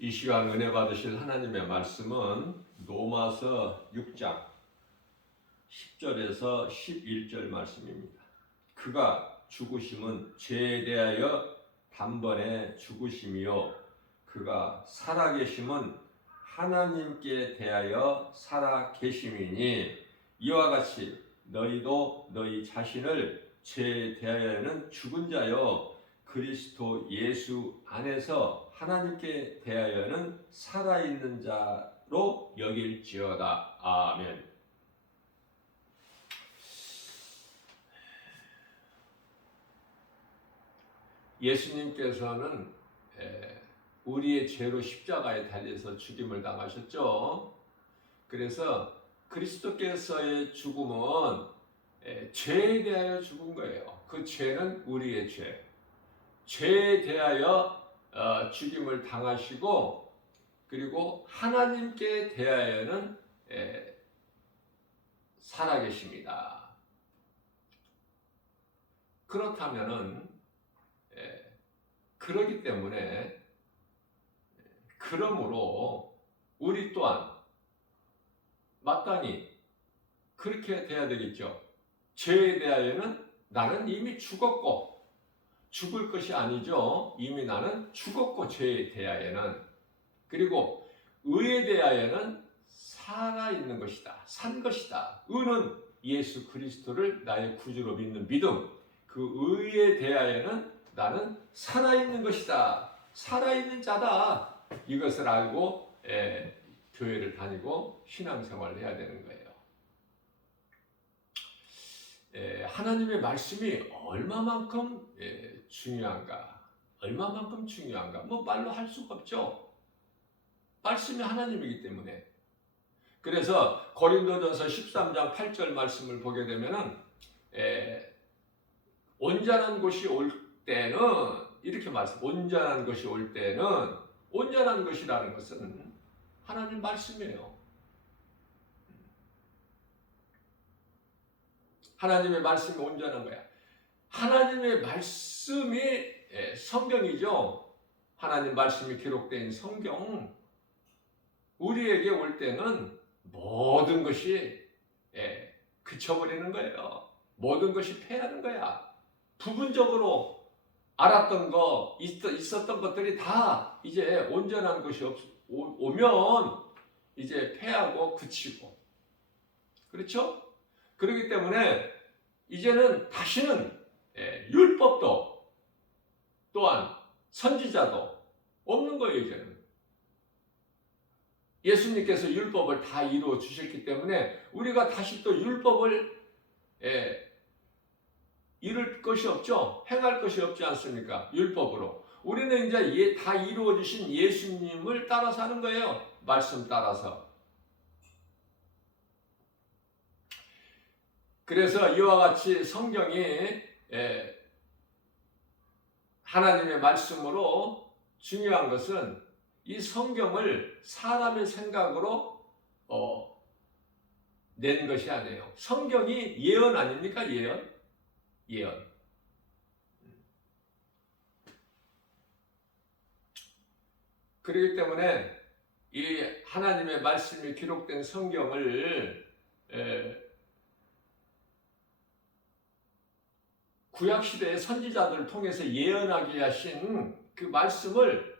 이 시간 은혜 받으실 하나님의 말씀은 로마서 6장 10절에서 11절 말씀입니다. 그가 죽으심은 죄에 대하여 단번에 죽으심이요 그가 살아계심은 하나님께 대하여 살아계심이니 이와 같이 너희도 너희 자신을 죄에 대하여는 죽은 자요 그리스도 예수 안에서 하나님께 대하여는 살아있는 자로 여길지어다. 아멘. 예수님께서는 우리의 죄로 십자가에 달려서 죽임을 당하셨죠. 그래서 그리스도께서의 죽음은 죄에 대하여 죽은 거예요. 그 죄는 우리의 죄. 죄에 대하여 죽임을 당하시고 그리고 하나님께 대하여는 살아계십니다. 그렇다면은 그러기 때문에 그러므로 우리 또한 마땅히 그렇게 돼야 되겠죠. 죄에 대하여는 나는 이미 죽었고 죽을 것이 아니죠. 이미 나는 죽었고 죄에 대하여는 그리고 의에 대하여는 살아있는 것이다. 산 것이다. 의는 예수 그리스도를 나의 구주로 믿는 믿음. 그 의에 대하여는 나는 살아있는 것이다. 살아있는 자다. 이것을 알고 교회를 다니고 신앙생활을 해야 되는 거예요. 하나님의 말씀이 얼마만큼 중요한가? 얼마만큼 중요한가? 뭐 말로 할 수가 없죠. 말씀이 하나님이기 때문에. 그래서 고린도전서 13장 8절 말씀을 보게 되면은 온전한 것이 올 때는 이렇게 말씀. 온전한 것이 올 때는 온전한 것이라는 것은 하나님 말씀이에요. 하나님의 말씀이 온전한 거야. 하나님의 말씀이 성경이죠. 하나님 말씀이 기록된 성경. 우리에게 올 때는 모든 것이 그쳐버리는 거예요. 모든 것이 패하는 거야. 부분적으로 알았던 거, 있었던 것들이 다 이제 온전한 것이 오면 이제 패하고 그치고. 그렇죠? 그렇기 때문에 이제는 다시는 율법도 또한 선지자도 없는 거예요. 이제는 예수님께서 율법을 다 이루어 주셨기 때문에 우리가 다시 또 율법을 이룰 것이 없죠. 행할 것이 없지 않습니까? 율법으로 우리는 이제 다 이루어 주신 예수님을 따라 사는 거예요. 말씀 따라서. 그래서 이와 같이 성경이 하나님의 말씀으로 중요한 것은 이 성경을 사람의 생각으로 낸 것이 아니에요. 성경이 예언 아닙니까? 예언. 그렇기 때문에 이 하나님의 말씀이 기록된 성경을 구약시대의 선지자들을 통해서 예언하게 하신 그 말씀을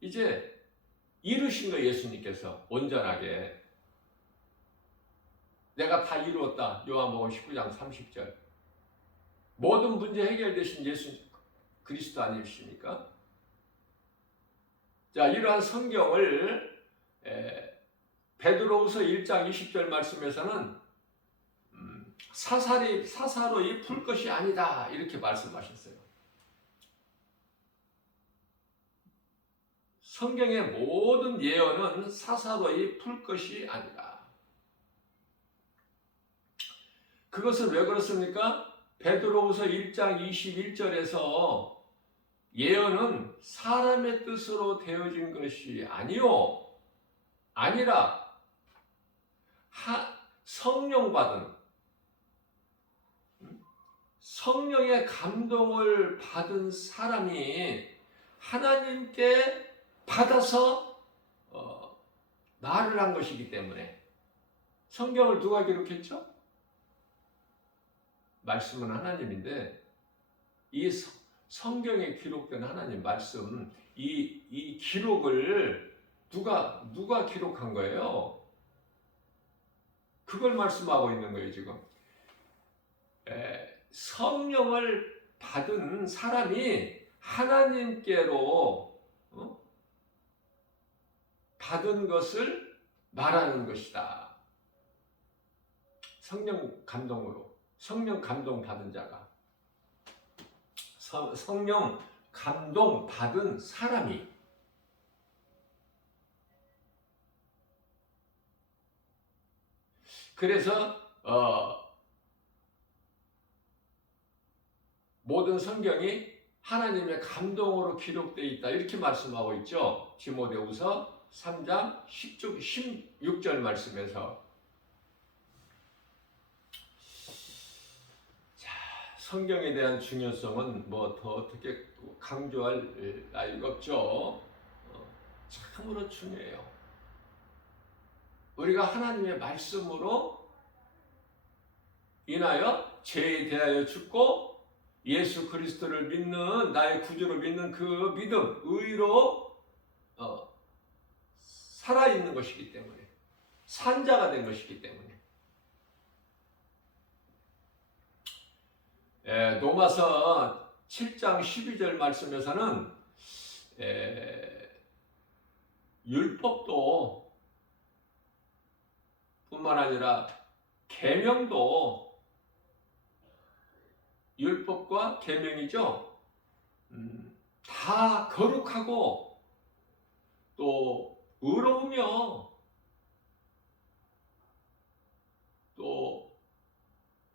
이제 이루신 거예요. 예수님께서 온전하게. 내가 다 이루었다. 요한복음 19장 30절. 모든 문제 해결되신 예수 그리스도 아니십니까? 자, 이러한 성경을 베드로후서 1장 20절 말씀에서는 사사로이 풀 것이 아니다. 이렇게 말씀하셨어요. 성경의 모든 예언은 사사로이 풀 것이 아니다. 그것은 왜 그렇습니까? 베드로후서 1장 21절에서 예언은 사람의 뜻으로 되어진 것이 아니라 성령 받은 성령의 감동을 받은 사람이 하나님께 받아서 말을 한 것이기 때문에. 성경을 누가 기록했죠? 말씀은 하나님인데 이 성경에 기록된 하나님 말씀, 이 기록을 누가 기록한 거예요? 그걸 말씀하고 있는 거예요, 지금. 성령을 받은 사람이 하나님께로 받은 것을 말하는 것이다. 성령 감동으로, 성령 감동 받은 자가, 성령 감동 받은 사람이. 그래서 모든 성경이 하나님의 감동으로 기록되어 있다, 이렇게 말씀하고 있죠. 디모데후서 3장 16절 말씀에서. 자, 성경에 대한 중요성은 뭐 더 어떻게 강조할 나위가 없죠. 참으로 중요해요. 우리가 하나님의 말씀으로 인하여 죄에 대하여 죽고 예수 그리스도를 믿는, 나의 구주를 믿는 그 믿음, 의로 살아있는 것이기 때문에, 산자가 된 것이기 때문에. 로마서 7장 12절 말씀에서는 율법도 뿐만 아니라 계명도, 율법과 계명이죠. 다 거룩하고 또 의로우며 또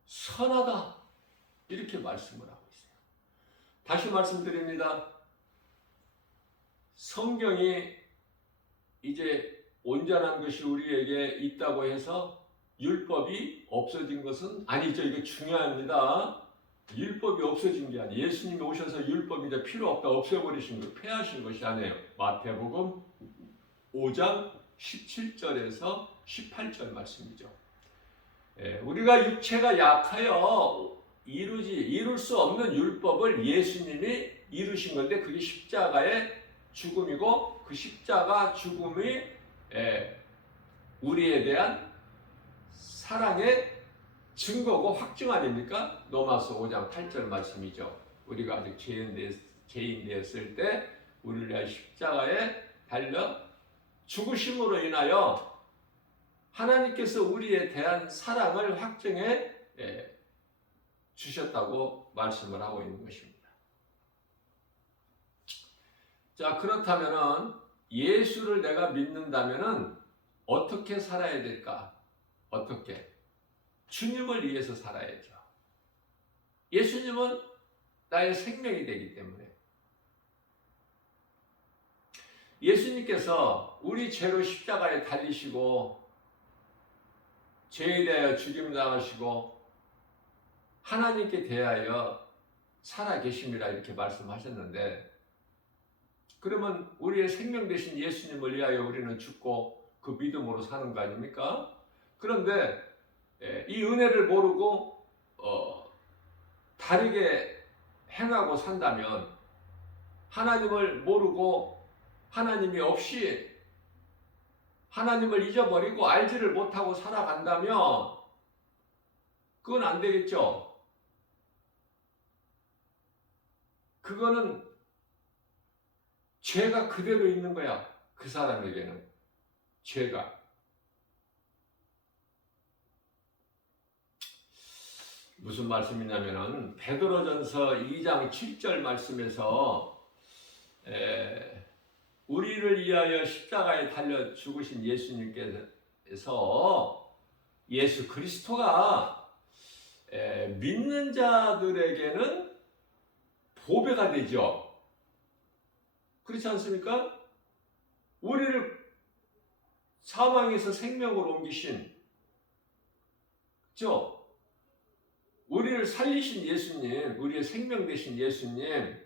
선하다, 이렇게 말씀을 하고 있어요. 다시 말씀드립니다. 성경이 이제 온전한 것이 우리에게 있다고 해서 율법이 없어진 것은 아니죠. 이게 중요합니다. 율법이 없어진 게 아니에요. 예수님이 오셔서 율법이 이제 필요 없다, 없애버리신 거, 폐하신 것이 아니에요. 마태복음 5장 17절에서 18절 말씀이죠. 우리가 육체가 약하여 이룰 수 없는 율법을 예수님이 이루신 건데, 그게 십자가의 죽음이고, 그 십자가 죽음이 우리에 대한 사랑의 증거고 확증 아닙니까? 로마서 5장 8절 말씀이죠. 우리가 아직 죄인 되었을 때 우리를 위하여 십자가에 달려 죽으심으로 인하여 하나님께서 우리에 대한 사랑을 확증해 주셨다고 말씀을 하고 있는 것입니다. 자, 그렇다면은 예수를 내가 믿는다면은 어떻게 살아야 될까? 어떻게? 주님을 위해서 살아야죠. 예수님은 나의 생명이 되기 때문에. 예수님께서 우리 죄로 십자가에 달리시고 죄에 대하여 죽임당하시고 하나님께 대하여 살아계심이라 이렇게 말씀하셨는데, 그러면 우리의 생명 되신 예수님을 위하여 우리는 죽고 그 믿음으로 사는 거 아닙니까? 그런데 이 은혜를 모르고 다르게 행하고 산다면, 하나님을 모르고 하나님이 없이 하나님을 잊어버리고 알지를 못하고 살아간다면 그건 안 되겠죠. 그거는 죄가 그대로 있는 거야. 그 사람에게는 죄가. 무슨 말씀이냐면은 베드로전서 2장 7절 말씀에서 우리를 위하여 십자가에 달려 죽으신 예수님께서, 예수 그리스도가 믿는 자들에게는 보배가 되죠. 그렇지 않습니까? 우리를 사망에서 생명으로 옮기신, 그렇죠? 우리를 살리신 예수님, 우리의 생명 되신 예수님,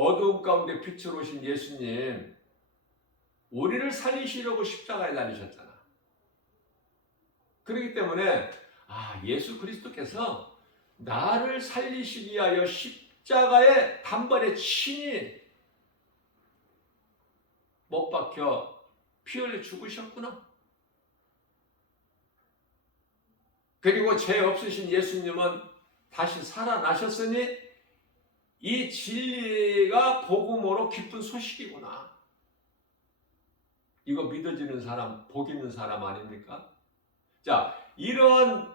어두움 가운데 빛으로 오신 예수님, 우리를 살리시려고 십자가에 달리셨잖아. 그렇기 때문에 예수 그리스도께서 나를 살리시기 위하여 십자가에 단번에 친히 못 박혀 피 흘려 죽으셨구나. 그리고 죄 없으신 예수님은 다시 살아나셨으니 이 진리가 복음으로 기쁜 소식이구나. 이거 믿어지는 사람, 복 있는 사람 아닙니까? 자, 이런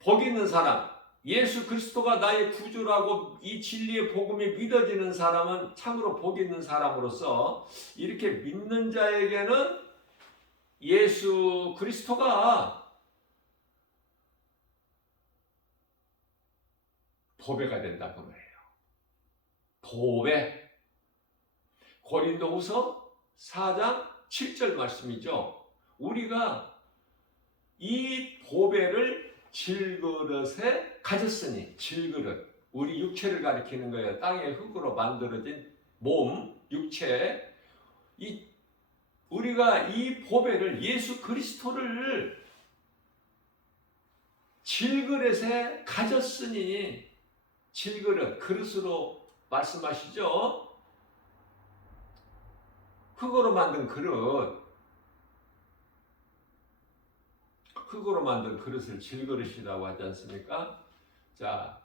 복 있는 사람, 예수 그리스도가 나의 구주라고 이 진리의 복음이 믿어지는 사람은 참으로 복 있는 사람으로서 이렇게 믿는 자에게는 예수 그리스도가 보배가 된다 그 말이에요. 보배. 고린도후서 4장 7절 말씀이죠. 우리가 이 보배를 질그릇에 가졌으니, 질그릇, 우리 육체를 가리키는 거예요. 땅의 흙으로 만들어진 몸, 육체. 우리가 이 보배를, 예수 그리스도를 질그릇에 가졌으니, 질그릇, 그릇으로 말씀하시죠. 흙으로 만든 그릇, 흙으로 만든 그릇을 질그릇이라고 하지 않습니까? 자,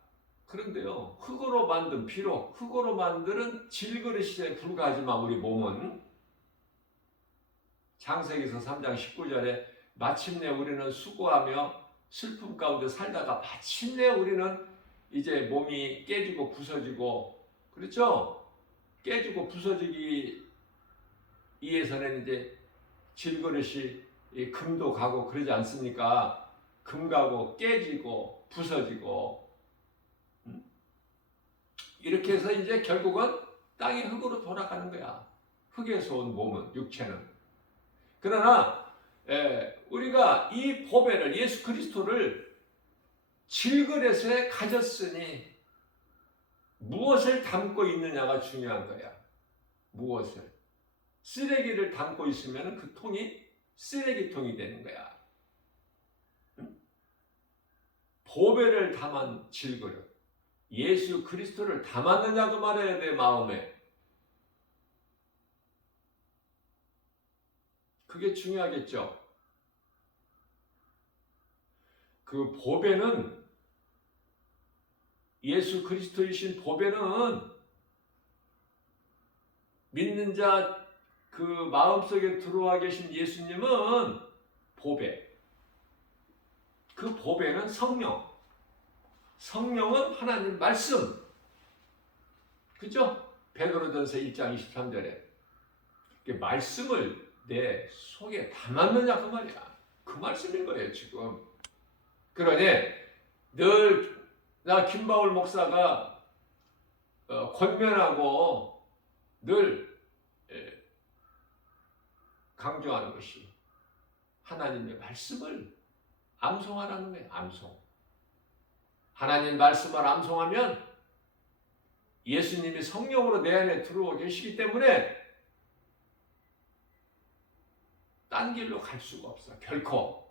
그런데요, 흙으로 만든, 비록 흙으로 만드는 질그릇에 불과하지만 우리 몸은 창세기서 3장 19절에 마침내 우리는 수고하며 슬픔 가운데 살다가 마침내 우리는 이제 몸이 깨지고 부서지고, 그렇죠? 깨지고 부서지기 위해서는 이제 질그릇이 금도 가고 그러지 않습니까? 금 가고 깨지고 부서지고, 이렇게 해서 이제 결국은 땅의 흙으로 돌아가는 거야. 흙에서 온 몸은, 육체는. 그러나 우리가 이 보배를, 예수 그리스도를 질그릇에 가졌으니 무엇을 담고 있느냐가 중요한 거야. 무엇을. 쓰레기를 담고 있으면 그 통이 쓰레기통이 되는 거야. 보배를 담은 질그릇, 예수 그리스도를 담았느냐고 말해야 돼. 마음에. 그게 중요하겠죠. 그 보배는, 예수 그리스도이신 보배는 믿는 자 그 마음속에 들어와 계신 예수님은 보배. 그 보배는 성령. 성령은 하나님 말씀. 그죠? 베드로전서 1장 23절에 말씀을 내 속에 담았느냐 그 말이야. 그 말씀인 거예요 지금. 그러니 늘 나 김바울 목사가 권면하고 늘 강조하는 것이 하나님의 말씀을 암송하라는 거예요. 암송. 하나님 말씀을 암송하면 예수님이 성령으로 내 안에 들어오고 계시기 때문에 딴 길로 갈 수가 없어. 결코.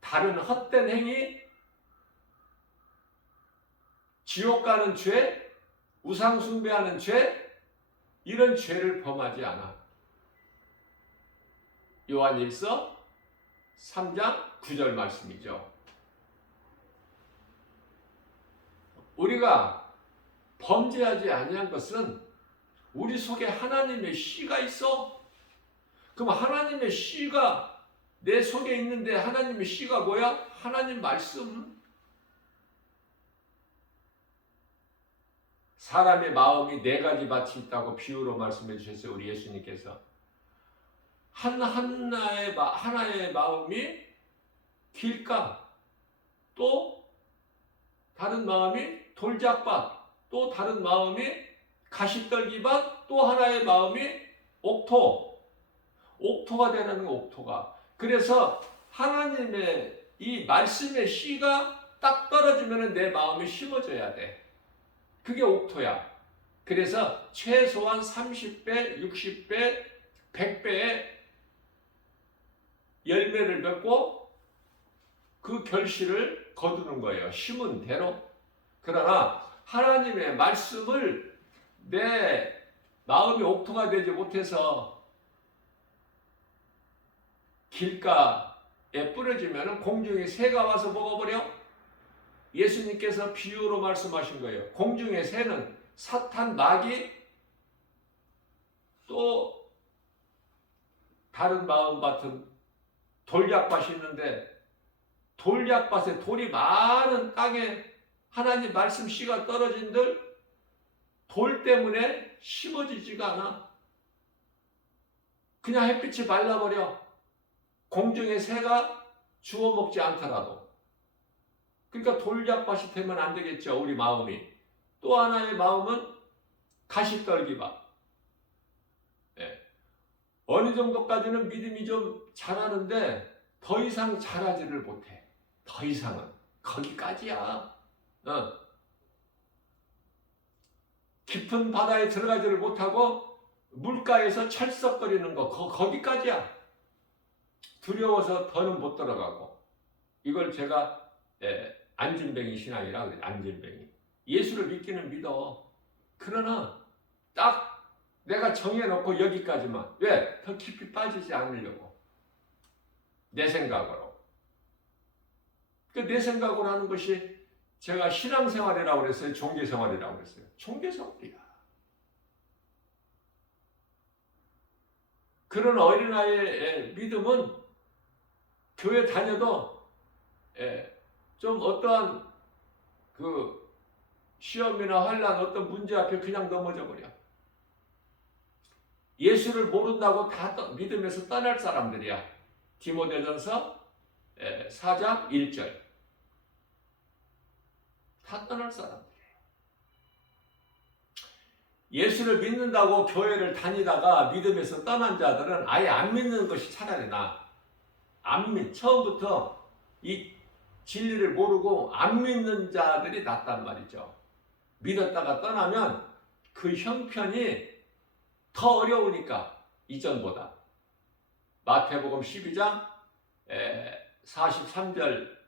다른 헛된 행위, 지옥 가는 죄, 우상 숭배하는 죄, 이런 죄를 범하지 않아. 요한일서 3장 9절 말씀이죠. 우리가 범죄하지 아니한 것은 우리 속에 하나님의 씨가 있어. 그럼 하나님의 씨가 내 속에 있는데 하나님의 씨가 뭐야? 하나님 말씀. 사람의 마음이 네 가지 밭이 있다고 비유로 말씀해 주셨어요. 우리 예수님께서. 하나의 마음이 길가, 또 다른 마음이 돌짝밭, 또 다른 마음이 가시떨기밭, 또 하나의 마음이 옥토가 되는 거, 옥토가. 그래서 하나님의 이 말씀의 씨가 딱 떨어지면 내 마음이 심어져야 돼. 그게 옥토야. 그래서 최소한 30배, 60배, 100배의 열매를 맺고 그 결실을 거두는 거예요. 심은 대로. 그러나 하나님의 말씀을 내 마음이 옥토가 되지 못해서 길가에 뿌려지면 공중에 새가 와서 먹어버려. 예수님께서 비유로 말씀하신 거예요. 공중의 새는 사탄, 마귀, 또 다른 마음밭은 돌약밭이 있는데 돌약밭에 돌이 많은 땅에 하나님 말씀 씨가 떨어진들 돌 때문에 심어지지가 않아. 그냥 햇빛이 말라버려. 공중의 새가 주워 먹지 않더라도. 그러니까 돌약밭이 되면 안 되겠죠. 우리 마음이. 또 하나의 마음은 가시떨기밭. 예. 어느 정도까지는 믿음이 좀 자라는데 더 이상 자라지를 못해. 더 이상은. 거기까지야. 깊은 바다에 들어가지를 못하고 물가에서 철썩거리는 거 거기까지야. 두려워서 더는 못 들어가고. 이걸 제가 안진뱅이 신앙이라 그래요. 안진뱅이. 예수를 믿기는 믿어. 그러나 딱 내가 정해놓고 여기까지만. 왜? 더 깊이 빠지지 않으려고. 내 생각으로. 내 생각으로 하는 것이 제가 신앙생활이라고 그랬어요? 종교생활이라고 그랬어요? 종교생활이야. 그런 어린아이의 믿음은 교회 다녀도 좀 어떠한 그 시험이나 환난 어떤 문제 앞에 그냥 넘어져 버려. 예수를 모른다고 다 믿음에서 떠날 사람들이야. 디모데전서 4장 1절. 다 떠날 사람들이에요. 예수를 믿는다고 교회를 다니다가 믿음에서 떠난 자들은 아예 안 믿는 것이 차라리 나아. 처음부터 이 진리를 모르고 안 믿는 자들이 낫단 말이죠. 믿었다가 떠나면 그 형편이 더 어려우니까 이전보다. 마태복음 12장 43절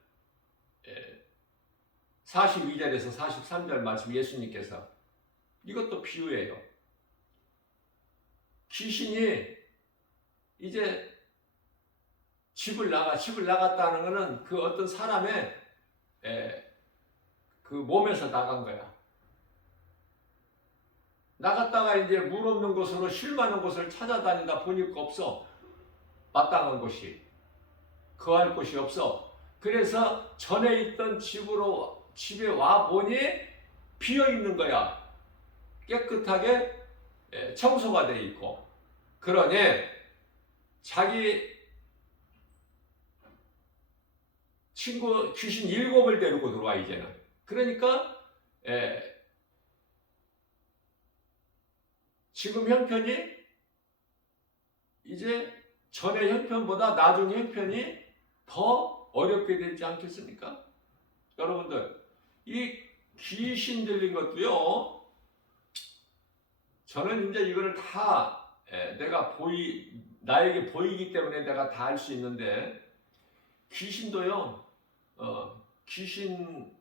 42절에서 43절 말씀 예수님께서 이것도 비유예요. 귀신이 이제 집을 나갔다는 것은 그 어떤 사람의 그 몸에서 나간 거야. 나갔다가 이제 물 없는 곳으로 쉴 만한 곳을 찾아다니다 보니까 없어. 마땅한 곳이. 거할 곳이 없어. 그래서 전에 있던 집에 와 보니 비어 있는 거야. 깨끗하게 청소가 돼 있고. 그러니 자기 친구 귀신 7을 데리고 들어와 이제는. 그러니까 지금 형편이 이제 전의 형편보다 나중의 형편이 더 어렵게 되지 않겠습니까? 여러분들 이 귀신 들린 것도요. 저는 이제 이거를 다 나에게 보이기 때문에 내가 다 알 수 있는데 귀신도요. 귀신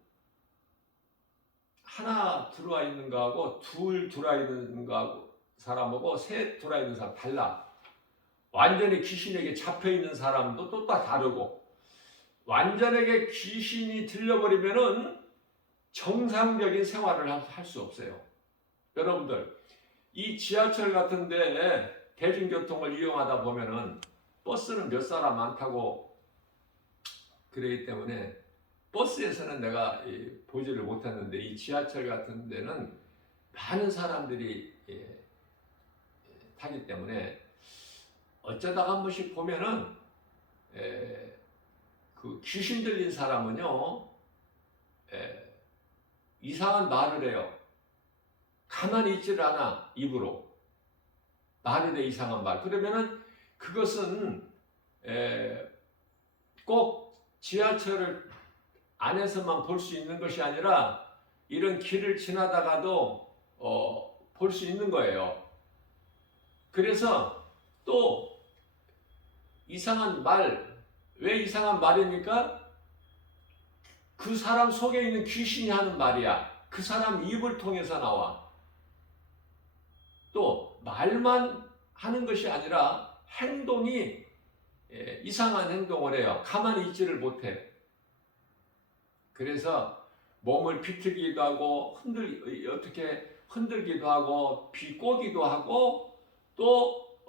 하나 들어와 있는 거하고 둘 들어와 있는 거하고 사람하고 셋 들어와 있는 사람 달라. 완전히 귀신에게 잡혀 있는 사람도 또 다르고 완전하게 귀신이 들려버리면은 정상적인 생활을 할 수 없어요. 여러분들 이 지하철 같은 데 대중교통을 이용하다 보면은 버스는 몇 사람 안 타고 그러기 때문에 버스에서는 내가 보지를 못했는데 이 지하철 같은 데는 많은 사람들이 타기 때문에 어쩌다가 한 번씩 보면은 그 귀신 들린 사람은요 이상한 말을 해요. 가만히 있질 않아. 입으로 말을 해. 이상한 말. 그러면은 그것은 꼭 지하철을 안에서만 볼 수 있는 것이 아니라 이런 길을 지나다가도 볼 수 있는 거예요. 그래서 또 이상한 말, 왜 이상한 말입니까? 그 사람 속에 있는 귀신이 하는 말이야. 그 사람 입을 통해서 나와. 또 말만 하는 것이 아니라 행동이 이상한 행동을 해요. 가만히 있지를 못해. 그래서 몸을 비틀기도 하고 어떻게 흔들기도 하고 비꼬기도 하고 또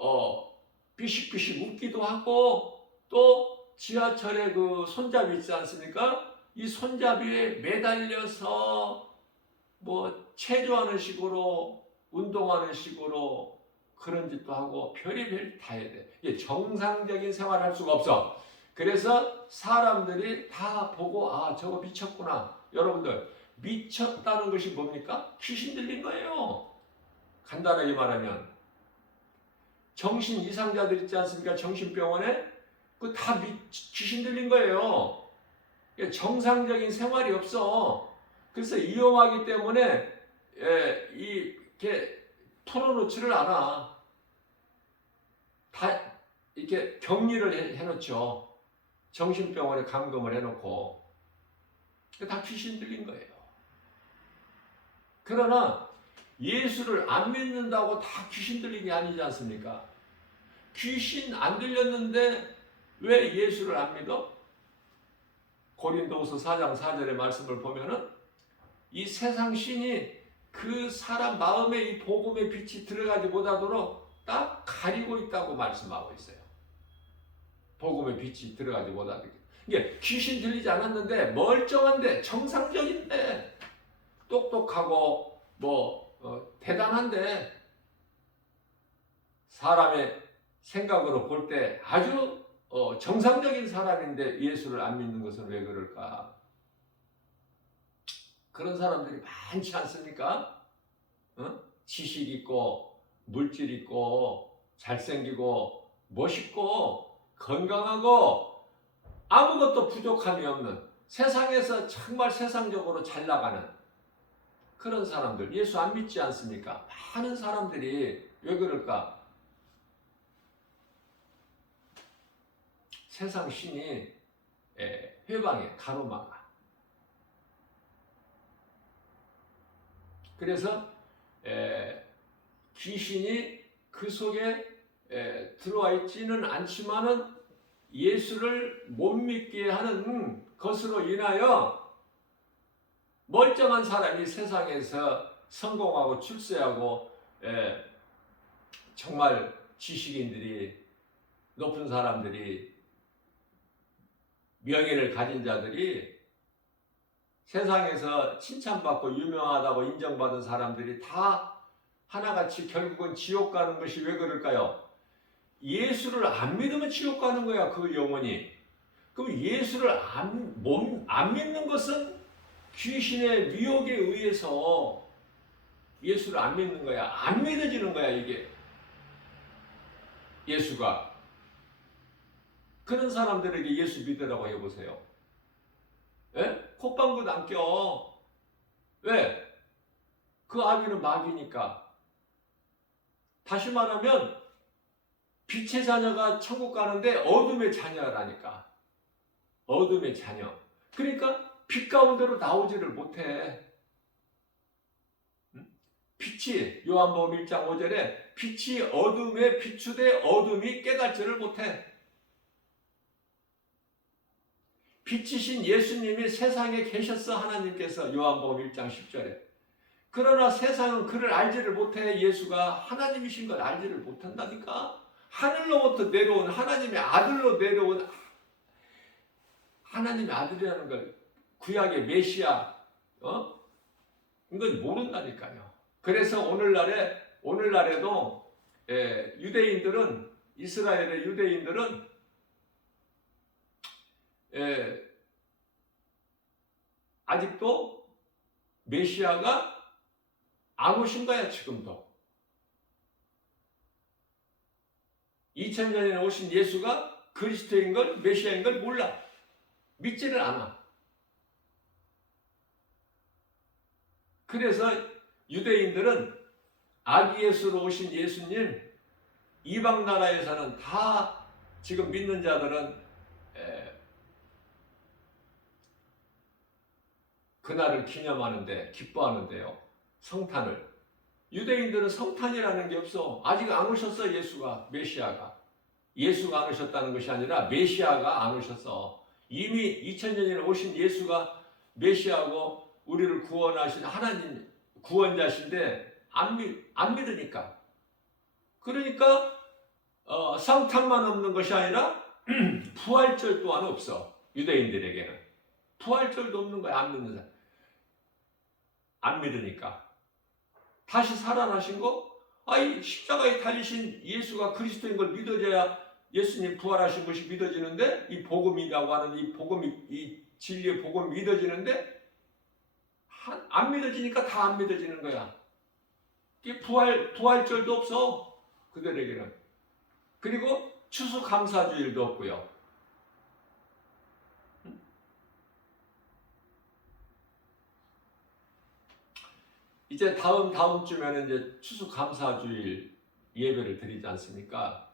비식비식 웃기도 하고 또 지하철에 그 손잡이 있지 않습니까? 이 손잡이에 매달려서 뭐 체조하는 식으로 운동하는 식으로 그런 짓도 하고 별의별 다 해야 돼. 이게 정상적인 생활을 할 수가 없어. 그래서 사람들이 다 보고 아 저거 미쳤구나. 여러분들 미쳤다는 것이 뭡니까? 귀신 들린 거예요. 간단하게 말하면 정신 이상자들 있지 않습니까? 정신병원에 그 다 귀신 들린 거예요. 정상적인 생활이 없어. 그래서 위험하기 때문에 이렇게 풀어놓지를 않아. 다 이렇게 격리를 해놓죠. 정신병원에 감금을 해놓고. 다 귀신 들린 거예요. 그러나 예수를 안 믿는다고 다 귀신 들린 게 아니지 않습니까? 귀신 안 들렸는데 왜 예수를 안 믿어? 고린도후서 4장 4절의 말씀을 보면은 이 세상 신이 그 사람 마음에 이 복음의 빛이 들어가지 못하도록 딱 가리고 있다고 말씀하고 있어요. 복음의 빛이 들어가지 못하도록. 이게 귀신 들리지 않았는데 멀쩡한데 정상적인데 똑똑하고 대단한데 사람의 생각으로 볼 때 아주 정상적인 사람인데 예수를 안 믿는 것은 왜 그럴까? 그런 사람들이 많지 않습니까? 지식 있고 물질 있고 잘생기고 멋있고 건강하고 아무것도 부족함이 없는 세상에서 정말 세상적으로 잘 나가는 그런 사람들 예수 안 믿지 않습니까? 많은 사람들이 왜 그럴까? 세상 신이 회방에 가로막아. 그래서 귀신이 그 속에 들어와 있지는 않지만은 예수를 못 믿게 하는 것으로 인하여 멀쩡한 사람이 세상에서 성공하고 출세하고 정말 지식인들이 높은 사람들이 명예를 가진 자들이 세상에서 칭찬받고 유명하다고 인정받은 사람들이 다 하나같이 결국은 지옥 가는 것이 왜 그럴까요? 예수를 안 믿으면 지옥 가는 거야, 그 영혼이. 그럼 예수를 안 믿는 것은 귀신의 미혹에 의해서 예수를 안 믿는 거야. 안 믿어지는 거야, 이게. 예수가. 그런 사람들에게 예수 믿으라고 해보세요. 콧방귀도 안 껴. 왜? 그 아기는 마귀니까. 다시 말하면 빛의 자녀가 천국 가는데 어둠의 자녀라니까. 어둠의 자녀. 그러니까 빛 가운데로 나오지를 못해. 빛이 요한복음 1장 5절에 빛이 어둠에 비추되 어둠이 깨닫지를 못해. 빛이신 예수님이 세상에 계셨어, 하나님께서. 요한복음 1장 10절에. 그러나 세상은 그를 알지를 못해. 예수가 하나님이신 걸 알지를 못한다니까. 하늘로부터 내려온 하나님의 아들로 내려온 하나님의 아들이라는 걸 구약의 메시아 이건 모른다니까요. 그래서 오늘날에도 유대인들은 이스라엘의 유대인들은 아직도 메시아가 안 오신 거야. 지금도 2000년에 오신 예수가 그리스도인 걸, 메시아인 걸 몰라. 믿지를 않아. 그래서 유대인들은 아기 예수로 오신 예수님, 이방 나라에서는 다 지금 믿는 자들은 그날을 기념하는데 기뻐하는데요. 성탄을. 유대인들은 성탄이라는 게 없어. 아직 안 오셨어. 예수가, 메시아가. 예수가 안 오셨다는 것이 아니라 메시아가 안 오셨어. 이미 2000년 전에 오신 예수가 메시아고 우리를 구원하신 하나님 구원자신데 안 믿으니까. 그러니까 성탄만 없는 것이 아니라 부활절 또한 없어. 유대인들에게는. 부활절도 없는 거야. 안 믿는 사람. 안 믿으니까. 다시 살아나신 거? 아이 십자가에 달리신 예수가 그리스도인 걸 믿어져야 예수님 부활하신 것이 믿어지는데, 이 복음이라고 하는 이 복음이, 이 진리의 복음이 믿어지는데 안 믿어지니까 다 안 믿어지는 거야. 이 부활절도 없어 그들에게는. 그리고 추수감사주일도 없고요. 이제 다음 주면은 이제 추수감사주일 예배를 드리지 않습니까?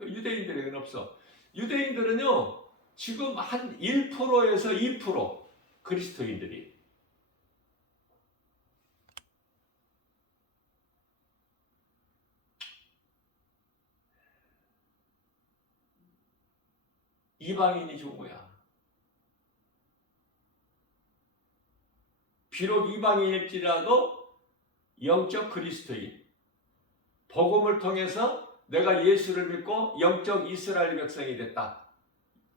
유대인들에게는 없어. 유대인들은요, 지금 한 1%에서 2% 그리스도인들이. 이방인이 좋은 거야. 비록 이방인일지라도 영적 그리스도인. 복음을 통해서 내가 예수를 믿고 영적 이스라엘 백성이 됐다.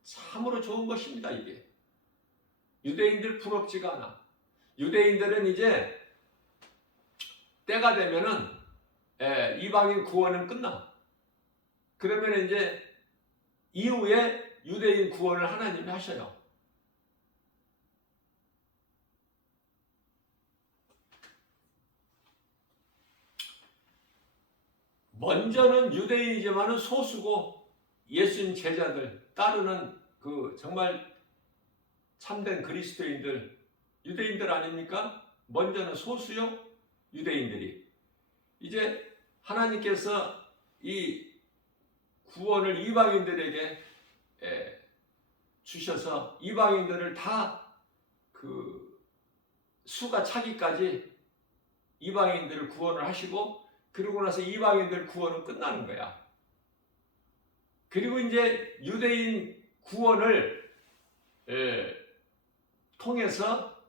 참으로 좋은 것입니다, 이게. 유대인들 부럽지가 않아. 유대인들은 이제 때가 되면은 이방인 구원은 끝나. 그러면 이제 이후에 유대인 구원을 하나님이 하셔요. 먼저는 유대인이지만은 소수고 예수님 제자들 따르는 그 정말 참된 그리스도인들, 유대인들 아닙니까? 먼저는 소수요, 유대인들이. 이제 하나님께서 이 구원을 이방인들에게 주셔서 이방인들을 다 그 수가 차기까지 이방인들을 구원을 하시고, 그러고 나서 이방인들 구원은 끝나는 거야. 그리고 이제 유대인 구원을 통해서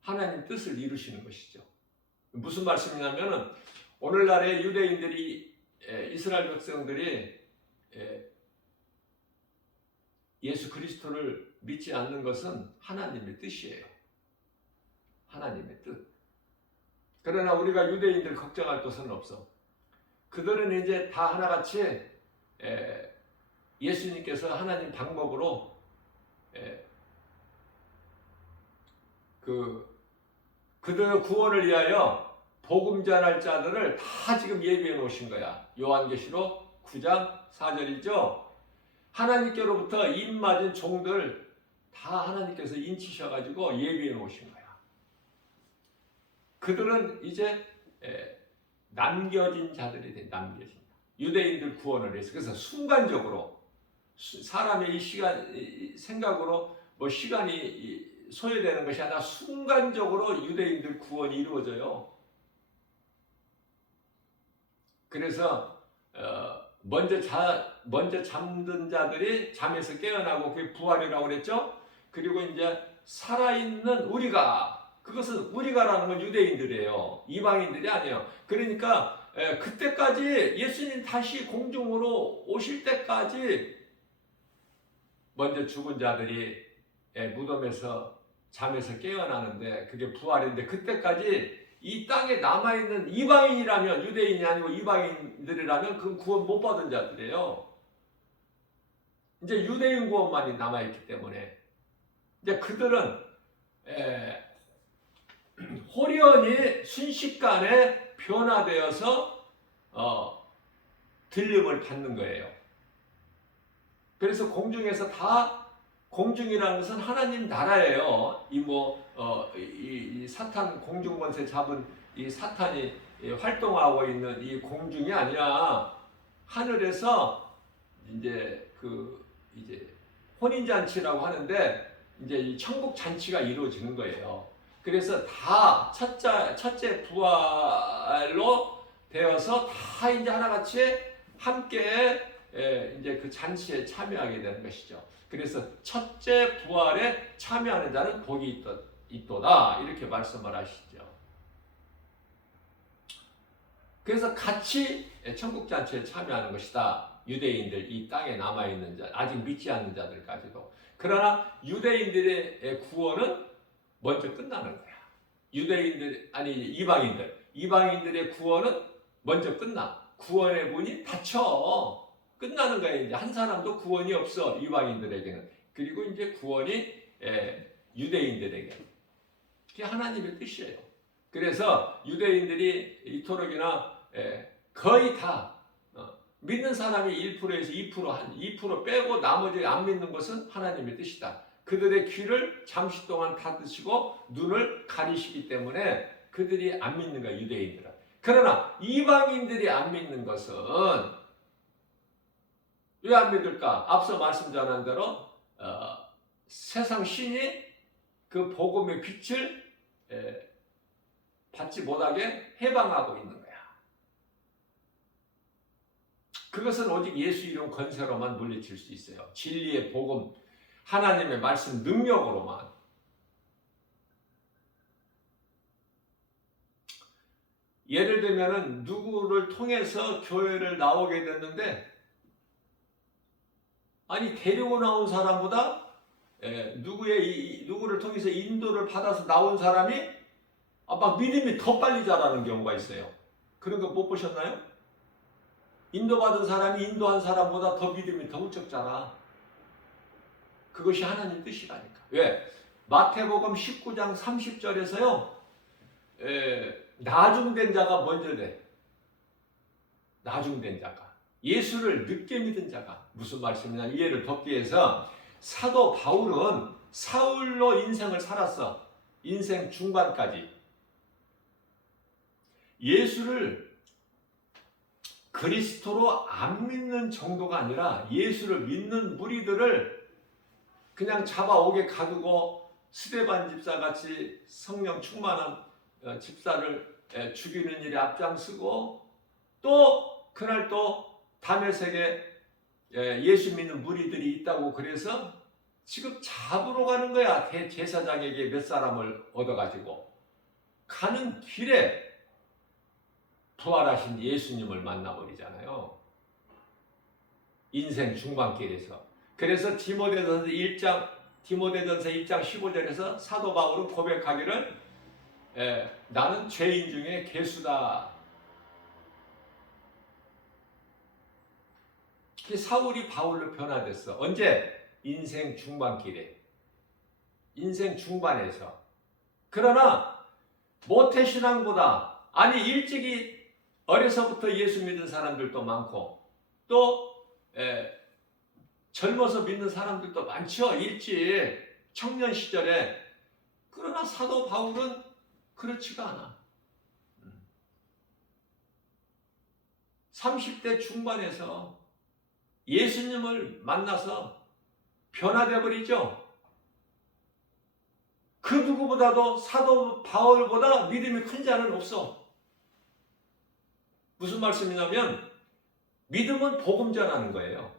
하나님 뜻을 이루시는 것이죠. 무슨 말씀이냐면은 오늘날의 유대인들이 이스라엘 백성들이 예수 그리스도를 믿지 않는 것은 하나님의 뜻이에요. 하나님의 뜻. 그러나 우리가 유대인들 걱정할 것은 없어. 그들은 이제 다 하나같이 예수님께서 하나님 방법으로 그들의 구원을 위하여 복음 전할 자들을 다 지금 예비해 놓으신 거야. 요한계시록 9장 4절이죠. 하나님께로부터 임 맞은 종들 다 하나님께서 인치셔가지고 예비해 놓으신 거야. 그들은 이제 남겨진 자들이 돼. 남겨진 유대인들 구원을 해서. 그래서 순간적으로 사람의 이 시간 생각으로 뭐 시간이 소요되는 것이 아니라 순간적으로 유대인들 구원이 이루어져요. 그래서 먼저 잠든 자들이 잠에서 깨어나고 그게 부활이라고 그랬죠. 그리고 이제 살아있는 우리가, 그것은 우리가라는 건 유대인들이에요. 이방인들이 아니에요. 그러니까 그때까지 예수님 다시 공중으로 오실 때까지 먼저 죽은 자들이 무덤에서 잠에서 깨어나는데 그게 부활인데, 그때까지 이 땅에 남아있는 이방인이라면, 유대인이 아니고 이방인들이라면 그건 구원 못 받은 자들이에요. 이제 유대인 구원만이 남아있기 때문에 이제 그들은 호련히 순식간에 변화되어서 들림을 받는 거예요. 그래서 공중에서 다 공중이라는 것은 하나님 나라예요. 이 사탄 공중 권세 잡은 이 사탄이 활동하고 있는 이 공중이 아니라 하늘에서 이제 혼인 잔치라고 하는데 이제 이 천국 잔치가 이루어지는 거예요. 그래서 다 첫째 부활로 되어서 다 이제 하나같이 함께 이제 그 잔치에 참여하게 되는 것이죠. 그래서 첫째 부활에 참여하는 자는 복이 있도다 이렇게 말씀을 하시죠. 그래서 같이 천국 잔치에 참여하는 것이다. 유대인들, 이 땅에 남아있는 자, 아직 믿지 않는 자들까지도. 그러나 유대인들의 구원은 먼저 끝나는 거야. 이방인들의 구원은 먼저 끝나. 구원의 문이 닫혀. 끝나는 거야. 이제 한 사람도 구원이 없어. 이방인들에게는. 그리고 이제 구원이 유대인들에게. 그게 하나님의 뜻이에요. 그래서 유대인들이 이토록이나 거의 다 믿는 사람이 1%에서 2%, 한 2% 빼고 나머지 안 믿는 것은 하나님의 뜻이다. 그들의 귀를 잠시 동안 닫으시고 눈을 가리시기 때문에 그들이 안 믿는 거야, 유대인들은. 그러나 이방인들이 안 믿는 것은 왜 안 믿을까? 앞서 말씀 전한 대로 세상 신이 그 복음의 빛을 받지 못하게 해방하고 있는 거야. 그것은 오직 예수 이름 권세로만 물리칠 수 있어요. 진리의 복음, 하나님의 말씀 능력으로만. 예를 들면은 누구를 통해서 교회를 나오게 됐는데, 아니 데리고 나온 사람보다 누구를 통해서 인도를 받아서 나온 사람이 막 믿음이 더 빨리 자라는 경우가 있어요. 그런 거 못 보셨나요? 인도받은 사람이 인도한 사람보다 더 믿음이 더 우쩍 자라. 그것이 하나님 뜻이라니까. 왜? 마태복음 19장 30절에서요. 나중된 자가 먼저 돼. 나중된 자가. 예수를 늦게 믿은 자가. 무슨 말씀이냐. 이해를 돕기 위해서 사도 바울은 사울로 인생을 살았어. 인생 중반까지. 예수를 그리스도로 안 믿는 정도가 아니라 예수를 믿는 무리들을 그냥 잡아오게 가두고 스데반 집사같이 성령 충만한 집사를 죽이는 일에 앞장서고 또 그날 또 다메섹에 예수 믿는 무리들이 있다고 그래서 지금 잡으러 가는 거야. 대제사장에게 몇 사람을 얻어가지고 가는 길에 부활하신 예수님을 만나버리잖아요. 인생 중반길에서. 그래서 디모데전서 1장 15절에서 사도 바울은 고백하기를 나는 죄인 중에 괴수다. 사울이 바울로 변화됐어. 언제? 인생 중반길에. 인생 중반에서. 그러나 모태신앙보다 일찍이 어려서부터 예수 믿는 사람들도 많고 또 젊어서 믿는 사람들도 많죠. 일찍 청년 시절에. 그러나 사도 바울은 그렇지가 않아. 30대 중반에서 예수님을 만나서 변화되어 버리죠. 그 누구보다도 사도 바울보다 믿음이 큰 자는 없어. 무슨 말씀이냐면 믿음은 복음 전하는 거예요.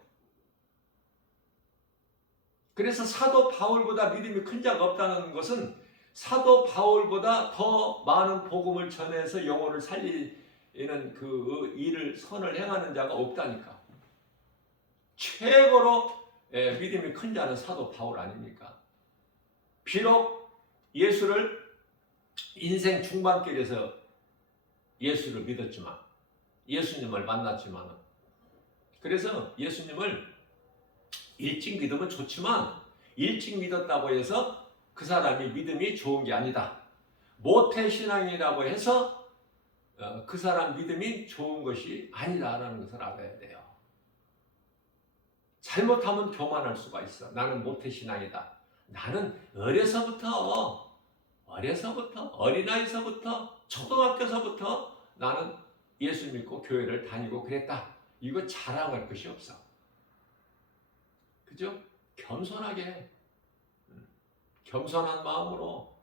그래서 사도 바울보다 믿음이 큰 자가 없다는 것은 사도 바울보다 더 많은 복음을 전해서 영혼을 살리는 그 일을 선을 행하는 자가 없다니까. 최고로 믿음이 큰 자는 사도 바울 아닙니까? 비록 예수를 인생 중반길에서 예수를 믿었지만, 예수님을 만났지만, 그래서 예수님을 일찍 믿으면 좋지만 일찍 믿었다고 해서 그 사람이 믿음이 좋은 게 아니다. 모태신앙이라고 해서 그 사람 믿음이 좋은 것이 아니다라는 것을 알아야 돼요. 잘못하면 교만할 수가 있어. 나는 모태신앙이다. 나는 어려서부터 어린아이서부터 초등학교서부터 나는 예수 믿고 교회를 다니고 그랬다. 이거 자랑할 것이 없어. 그죠? 겸손하게 겸손한 마음으로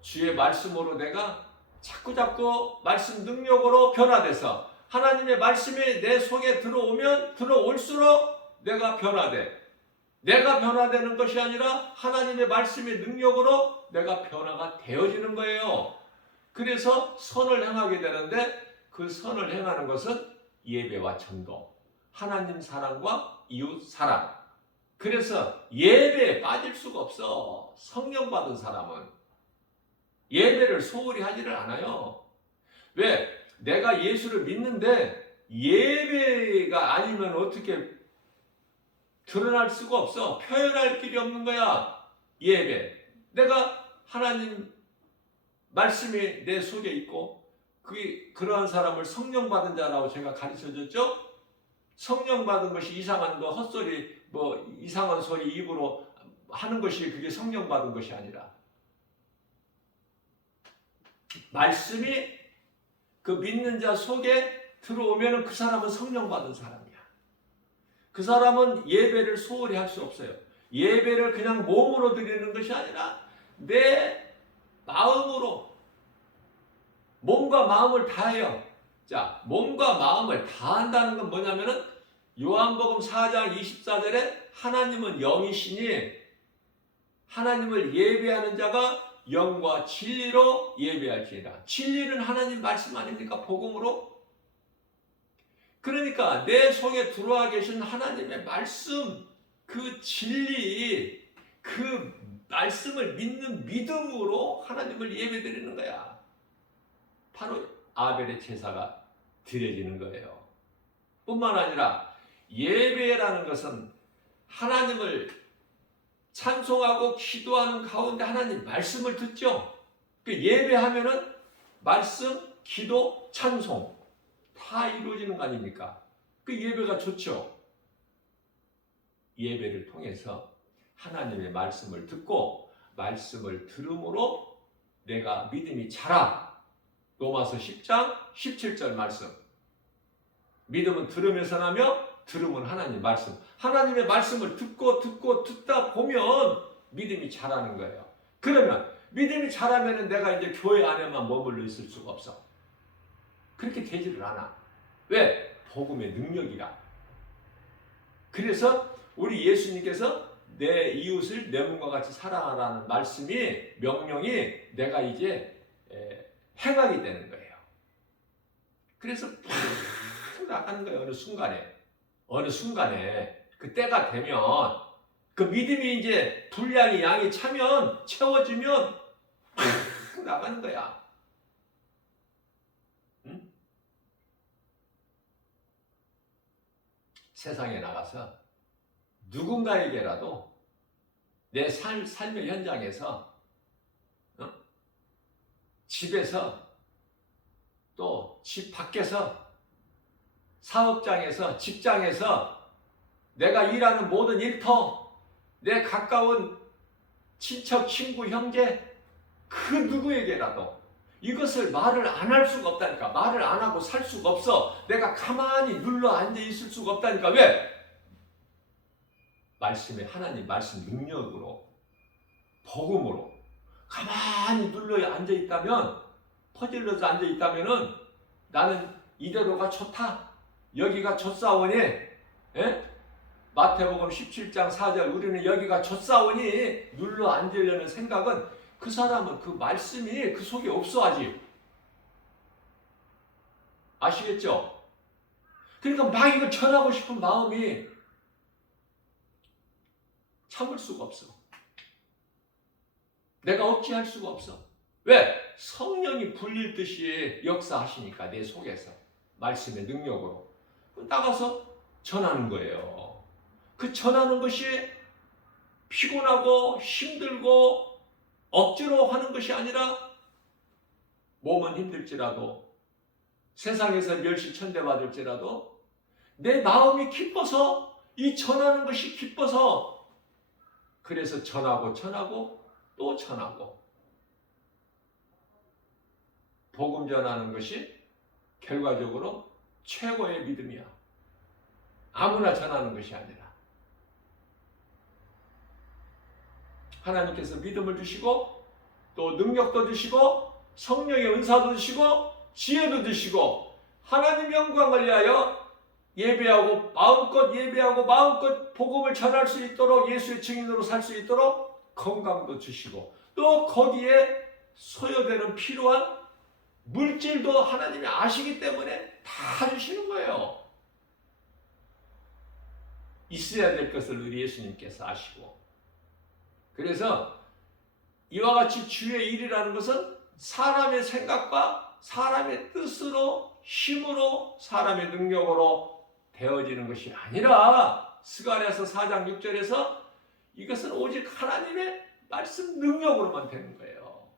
주의 말씀으로 내가 자꾸자꾸 말씀 능력으로 변화돼서 하나님의 말씀이 내 속에 들어올수록 내가 변화돼. 내가 변화되는 것이 아니라 하나님의 말씀의 능력으로 내가 변화가 되어지는 거예요. 그래서 선을 행하게 되는데 그 선을 행하는 것은 예배와 전도, 하나님 사랑과 이웃 사랑. 그래서 예배에 빠질 수가 없어. 성령 받은 사람은 예배를 소홀히 하지를 않아요. 왜? 내가 예수를 믿는데 예배가 아니면 어떻게 드러날 수가 없어. 표현할 길이 없는 거야. 예배. 내가 하나님 말씀이 내 속에 있고 그러한 사람을 성령 받은 자라고 제가 가르쳐줬죠. 성령 받은 것이 이상한 거 헛소리 이상한 소리 입으로 하는 것이 그게 성령 받은 것이 아니라 말씀이 그 믿는 자 속에 들어오면 그 사람은 성령 받은 사람이야. 그 사람은 예배를 소홀히 할 수 없어요. 예배를 그냥 몸으로 드리는 것이 아니라 내 마음으로 몸과 마음을 다해요. 자, 몸과 마음을 다한다는 건 뭐냐면은 요한복음 4장 24절에 하나님은 영이시니 하나님을 예배하는 자가 영과 진리로 예배할지니라. 진리는 하나님 말씀 아닙니까? 복음으로. 그러니까 내 속에 들어와 계신 하나님의 말씀, 그 진리, 그 말씀을 믿는 믿음으로 하나님을 예배드리는 거야. 바로 아벨의 제사가 드려지는 거예요. 뿐만 아니라 예배라는 것은 하나님을 찬송하고 기도하는 가운데 하나님 말씀을 듣죠. 그 예배하면은 말씀, 기도, 찬송 다 이루어지는 거 아닙니까? 그 예배가 좋죠. 예배를 통해서 하나님의 말씀을 듣고 말씀을 들음으로 내가 믿음이 자라. 로마서 10장 17절 말씀. 믿음은 들으면서 나며 들음은 하나님 말씀. 하나님의 말씀을 듣다 보면 믿음이 자라는 거예요. 그러면 믿음이 자라면 내가 이제 교회 안에만 머물러 있을 수가 없어. 그렇게 되지를 않아. 왜? 복음의 능력이라. 그래서 우리 예수님께서 내 이웃을 내 몸과 같이 사랑하라는 명령이 내가 이제 행하게 되는 거예요. 그래서 팍 나가는 거예요. 어느 순간에 그 때가 되면 그 믿음이 이제 분량이 양이 차면 채워지면 팍 나가는 거야. 응? 세상에 나가서 누군가에게라도 내 삶의 현장에서 집에서 또 집 밖에서 사업장에서 직장에서 내가 일하는 모든 일터 내 가까운 친척, 친구, 형제 그 누구에게라도 이것을 말을 안 할 수가 없다니까. 말을 안 하고 살 수가 없어. 내가 가만히 눌러 앉아 있을 수가 없다니까. 왜? 말씀에 하나님 말씀 능력으로 복음으로 가만히 눌러 앉아 있다면 퍼질러서 앉아 있다면은 나는 이대로가 좋다. 여기가 좋사오니 마태복음 17장 4절 우리는 여기가 좋사오니 눌러 앉으려는 생각은 그 사람은 그 말씀이 그 속에 없어하지. 아시겠죠? 그러니까 막 이걸 전하고 싶은 마음이 참을 수가 없어. 내가 억제할 수가 없어. 왜? 성령이 불릴 듯이 역사하시니까 내 속에서 말씀의 능력으로 나가서 전하는 거예요. 그 전하는 것이 피곤하고 힘들고 억지로 하는 것이 아니라 몸은 힘들지라도 세상에서 멸시 천대받을지라도 내 마음이 기뻐서 이 전하는 것이 기뻐서 그래서 전하고 또 전하고 복음 전하는 것이 결과적으로 최고의 믿음이야. 아무나 전하는 것이 아니라 하나님께서 믿음을 주시고 또 능력도 주시고 성령의 은사도 주시고 지혜도 주시고 하나님 영광을 위하여 예배하고 마음껏 복음을 전할 수 있도록 예수의 증인으로 살 수 있도록 건강도 주시고 또 거기에 소요되는 필요한 물질도 하나님이 아시기 때문에 다 주시는 거예요. 있어야 될 것을 우리 예수님께서 아시고 그래서 이와 같이 주의 일이라는 것은 사람의 생각과 사람의 뜻으로 힘으로 사람의 능력으로 되어지는 것이 아니라 스가랴서 4장 6절에서 이것은 오직 하나님의 말씀 능력으로만 되는 거예요.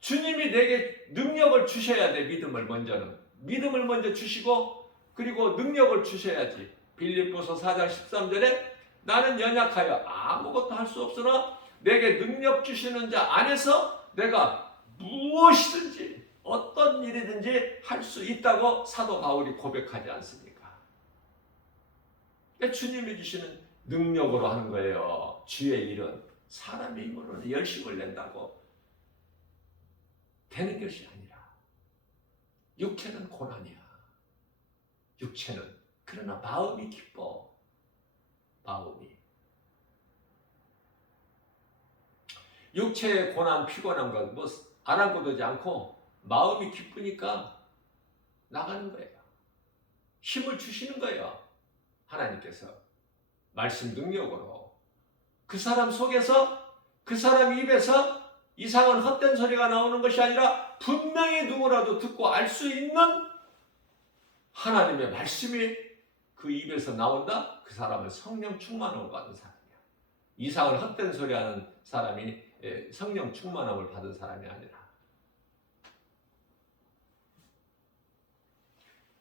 주님이 내게 능력을 주셔야 돼. 믿음을 먼저 주시고 그리고 능력을 주셔야지. 빌립보서 4장 13절에 나는 연약하여 아무것도 할 수 없으나 내게 능력 주시는 자 안에서 내가 무엇이든지 어떤 일이든지 할 수 있다고 사도 바울이 고백하지 않습니까? 주님이 주시는 능력으로 하는 거예요. 주의 일은 사람의 힘으로는 열심을 낸다고 되는 것이 아니라 육체는 고난이야. 육체는 그러나 마음이 기뻐. 마음이 육체의 고난 피곤한 건 뭐 아랑곳하지 않고 마음이 기쁘니까 나가는 거예요. 힘을 주시는 거예요. 하나님께서 말씀 능력으로 그 사람 속에서 그 사람 입에서 이상한 헛된 소리가 나오는 것이 아니라 분명히 누구라도 듣고 알 수 있는 하나님의 말씀이 그 입에서 나온다? 그 사람은 성령 충만함을 받은 사람이야. 이상한 헛된 소리 하는 사람이 성령 충만함을 받은 사람이 아니라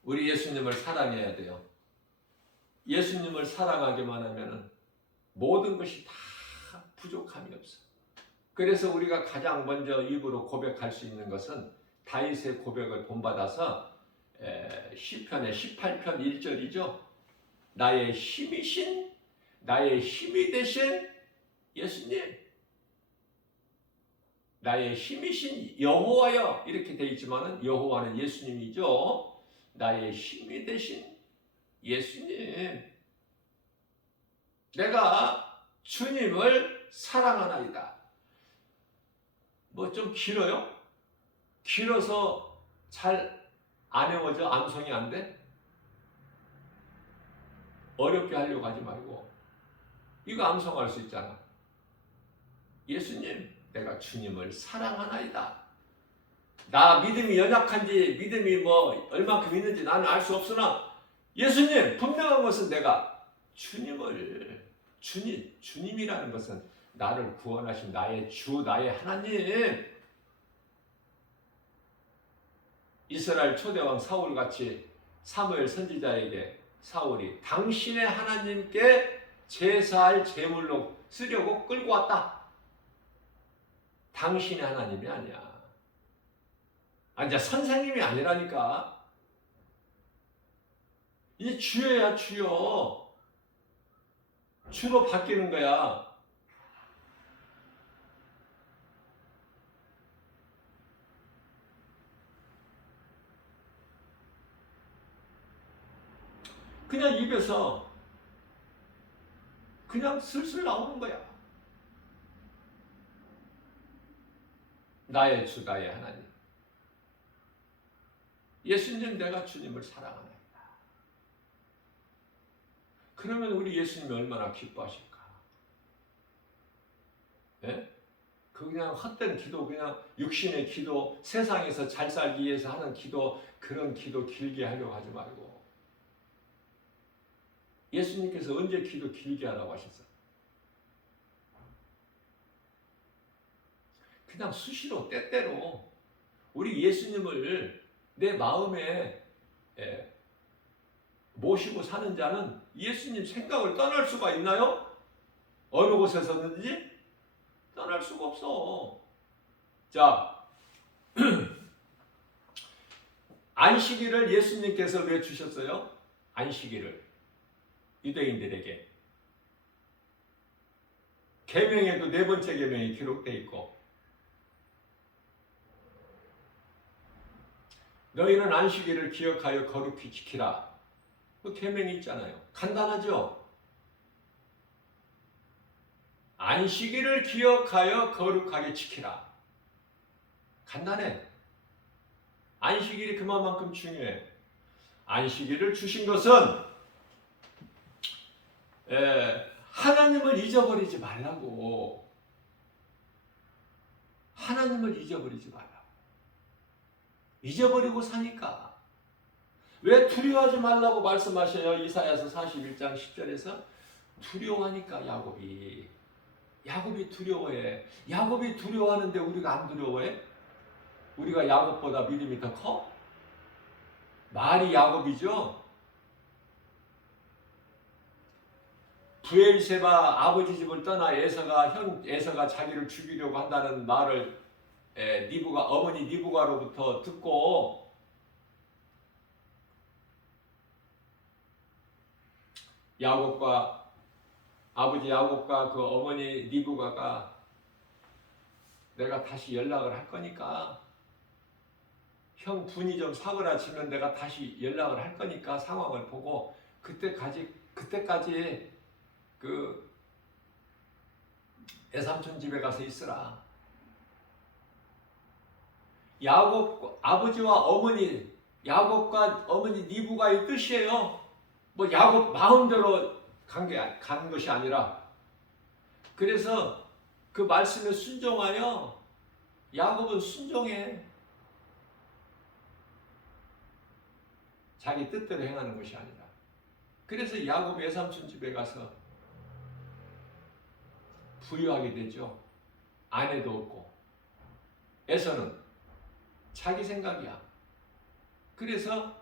우리 예수님을 사랑해야 돼요. 예수님을 사랑하기만 하면 모든 것이 다 부족함이 없어. 그래서 우리가 가장 먼저 입으로 고백할 수 있는 것은 다윗의 고백을 본받아서 시편의 18편 1절이죠. 나의 힘이신 나의 힘이 되신 예수님, 나의 힘이신 여호와여 이렇게 되어 있지만 여호와는 예수님이죠. 나의 힘이 되신 예수님, 내가 주님을 사랑하나이다. 뭐 좀 길어요? 길어서 잘 안 외워져? 암송이 안 돼? 어렵게 하려고 하지 말고 이거 암송할 수 있잖아. 예수님, 내가 주님을 사랑하나이다. 나 믿음이 연약한지 믿음이 뭐 얼만큼 있는지 나는 알 수 없으나 예수님, 분명한 것은 내가 주님이라는 것은 나를 구원하신 나의 주, 나의 하나님. 이스라엘 초대왕 사울같이 사무엘 선지자에게 사울이 당신의 하나님께 제사할 제물로 쓰려고 끌고 왔다. 당신의 하나님이 아니야. 이제 선생님이 아니라니까. 이제 주여야 주여. 주로 바뀌는 거야. 그냥 입에서 그냥 슬슬 나오는 거야. 나의 주, 나의 하나님. 예수님, 내가 주님을 사랑하나이다. 그러면 우리 예수님이 얼마나 기뻐하실까? 예? 그냥 헛된 기도, 그냥 육신의 기도, 세상에서 잘 살기 위해서 하는 기도, 그런 기도 길게 하려고 하지 말고 예수님께서 언제 기도 길게 하라고 하셨어요? 그냥 수시로 때때로 우리 예수님을 내 마음에 모시고 사는 자는 예수님 생각을 떠날 수가 있나요? 어느 곳에서든지 떠날 수가 없어. 자, 안식일을 예수님께서 왜 주셨어요? 안식일을 유대인들에게. 계명에도 네 번째 계명이 기록되어 있고, 너희는 안식일을 기억하여 거룩히 지키라. 그 계명이 있잖아요. 간단하죠? 안식일을 기억하여 거룩하게 지키라. 간단해. 안식일이 그만큼 중요해. 안식일을 주신 것은 하나님을 잊어버리지 말라고. 하나님을 잊어버리지 말라고. 잊어버리고 사니까. 왜 두려워하지 말라고 말씀하셔요? 이사야서 41장 10절에서 두려워하니까 야곱이 두려워해. 야곱이 두려워하는데 우리가 안 두려워해? 우리가 야곱보다 믿음이 더 커? 말이 야곱이죠? 브엘세바 아버지 집을 떠나 에서가 자기를 죽이려고 한다는 말을 어머니 니브가로부터 듣고 아버지 야곱과 그 어머니 니브가가 내가 다시 연락을 할 거니까 형 분이 좀 사그라치면 내가 다시 연락을 할 거니까 상황을 보고 그때까지 그 애삼촌 집에 가서 있으라. 아버지와 어머니, 야곱과 어머니 니브가의 뜻이에요. 뭐 야곱 마음대로 간 것이 아니라, 그래서 그 말씀에 순종하여 야곱은 순종해. 자기 뜻대로 행하는 것이 아니라. 그래서 야곱이 외삼촌 집에 가서 부유하게 되죠. 아내도 없고. 에서는 자기 생각이야. 그래서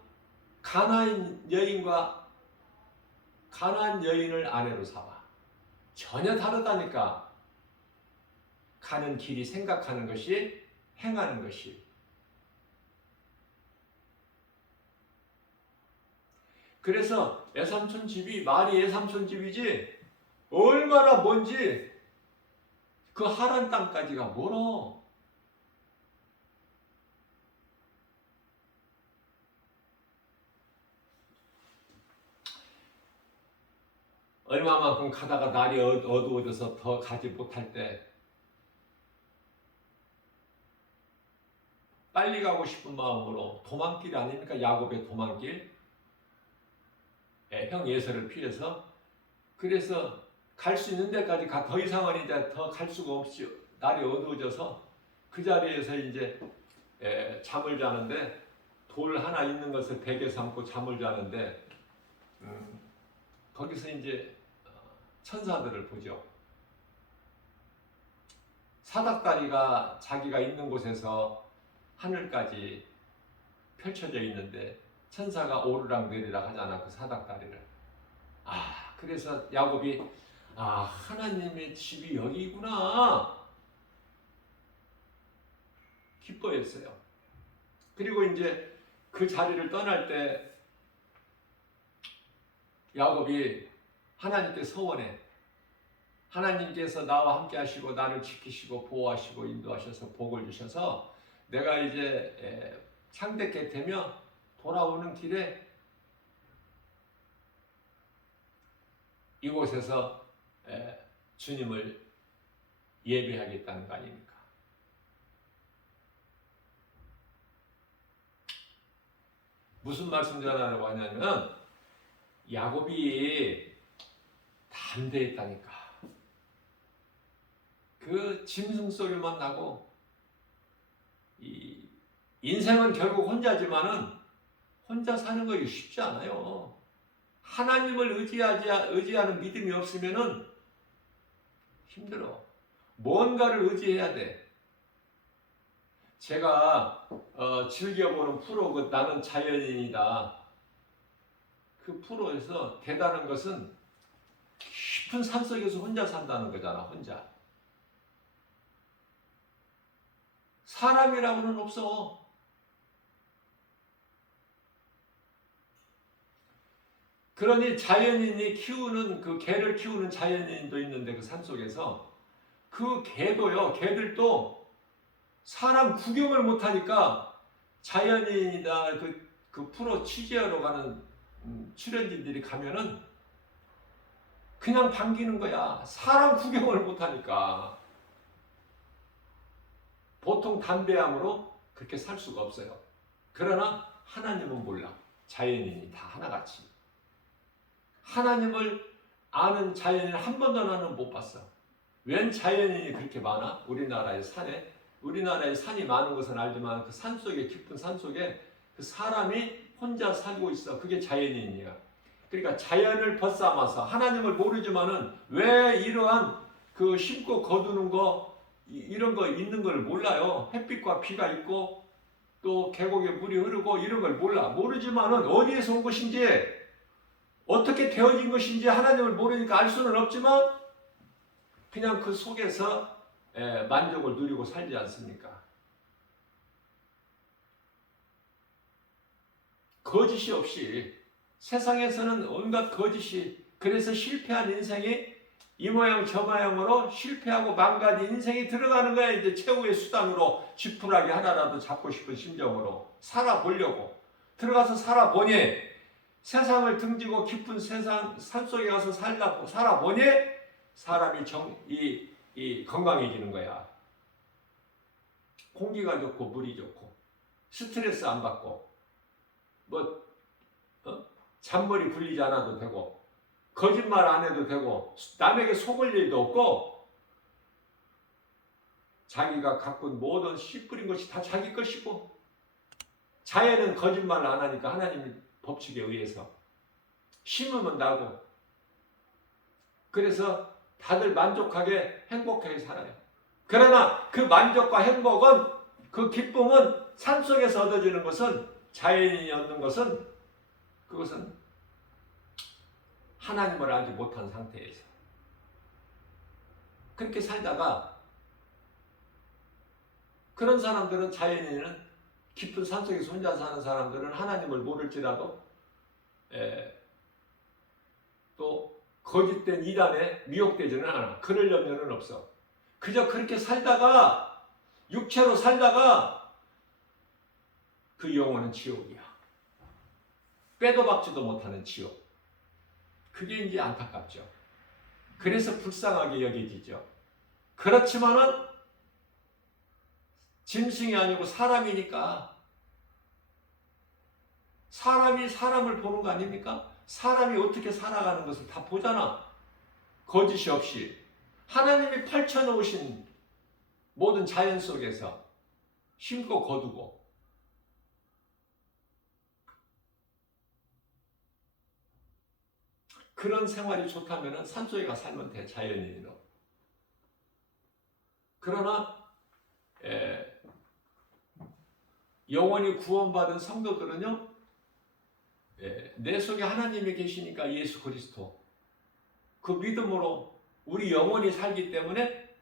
가나안 여인을 아내로 삼아. 전혀 다르다니까. 가는 길이 생각하는 것이, 행하는 것이. 그래서 애삼촌 집이 말이 애삼촌 집이지 얼마나 먼지 그 하란 땅까지가 멀어. 얼마만큼 가다가 날이 어두워져서 더 가지 못할 때 빨리 가고 싶은 마음으로 도망길 아닙니까? 야곱의 도망길. 형 예서를 피해서. 그래서 갈 수 있는 데까지 더 이상은 이제 더 갈 수가 없이 날이 어두워져서 그 자리에서 이제 잠을 자는데, 돌 하나 있는 것을 베개 삼고 잠을 자는데 거기서 이제 천사들을 보죠. 사닥다리가 자기가 있는 곳에서 하늘까지 펼쳐져 있는데 천사가 오르락 내리락 하잖아, 그 사닥다리를. 그래서 야곱이 하나님의 집이 여기구나 기뻐했어요. 그리고 이제 그 자리를 떠날 때 야곱이 하나님께 서원해. 하나님께서 나와 함께 하시고 나를 지키시고 보호하시고 인도하셔서 복을 주셔서 내가 이제 창대케 되며 돌아오는 길에 이곳에서 주님을 예배하겠다는 거 아닙니까? 무슨 말씀 전하려고 하냐면 야곱이 담대했다니까. 그 짐승 소리만 나고, 인생은 결국 혼자지만은 혼자 사는 것이 쉽지 않아요. 하나님을 의지하는 믿음이 없으면은 힘들어. 뭔가를 의지해야 돼. 제가 즐겨보는 프로, 나는 자연인이다. 그 프로에서 대단한 것은 깊은 산속에서 혼자 산다는 거잖아. 혼자. 사람이라고는 없어. 그러니 자연인이 키우는 그 개를 키우는 자연인도 있는데 그 산속에서 그 개도요. 개들도 사람 구경을 못하니까 자연인이다 그 프로 취재하러 가는 출연진들이 가면은 그냥 반기는 거야. 사람 구경을 못하니까. 보통 담대함으로 그렇게 살 수가 없어요. 그러나 하나님은 몰라. 자연인이 다 하나같이. 하나님을 아는 자연인 한 번도 나는 못 봤어. 웬 자연인이 그렇게 많아? 우리나라의 산에. 우리나라에 산이 많은 것은 알지만 그 산속에, 깊은 산속에 그 사람이 혼자 살고 있어. 그게 자연인이야. 그러니까 자연을 벗삼아서 하나님을 모르지만은 왜 이러한 그 심고 거두는 거 이런 거 있는 걸 몰라요. 햇빛과 비가 있고 또 계곡에 물이 흐르고 이런 걸 몰라. 모르지만은 어디에서 온 것인지 어떻게 되어진 것인지 하나님을 모르니까 알 수는 없지만 그냥 그 속에서 만족을 누리고 살지 않습니까? 거짓이 없이 세상에서는 온갖 거짓이 그래서 실패한 인생이 이 모양 저 모양으로 실패하고 망가진 인생이 들어가는 거야. 이제 최후의 수단으로 지푸라기 하나라도 잡고 싶은 심정으로 살아보려고 들어가서 살아보니 세상을 등지고 깊은 세상 산속에 가서 살아보니 사람이 건강해지는 거야. 공기가 좋고 물이 좋고 스트레스 안 받고 잔머리 굴리지 않아도 되고 거짓말 안 해도 되고 남에게 속을 일도 없고 자기가 가꾼 모든 씨 뿌린 것이 다 자기 것이고 자연은 거짓말 안 하니까 하나님 법칙에 의해서 심으면 나고 그래서 다들 만족하게 행복하게 살아요. 그러나 그 만족과 행복은 그 기쁨은 산속에서 얻어지는 것은 자연인이 얻는 것은 그것은 하나님을 알지 못한 상태에서 그렇게 살다가 그런 사람들은 자연인은 깊은 산속에서 혼자 사는 사람들은 하나님을 모를지라도 또 거짓된 이단에 미혹되지는 않아. 그럴 염려는 없어. 그저 그렇게 살다가 육체로 살다가 그 영혼은 지옥이야. 빼도 박지도 못하는 지옥. 그게 이제 안타깝죠. 그래서 불쌍하게 여겨지죠. 그렇지만은 짐승이 아니고 사람이니까 사람이 사람을 보는 거 아닙니까? 사람이 어떻게 살아가는 것을 다 보잖아. 거짓이 없이. 하나님이 펼쳐놓으신 모든 자연 속에서 심고 거두고 그런 생활이 좋다면 산속에 가 살면 돼. 자연인으로. 그러나 영원히 구원받은 성도들은요. 내 속에 하나님이 계시니까 예수 그리스도 그 믿음으로 우리 영혼이 살기 때문에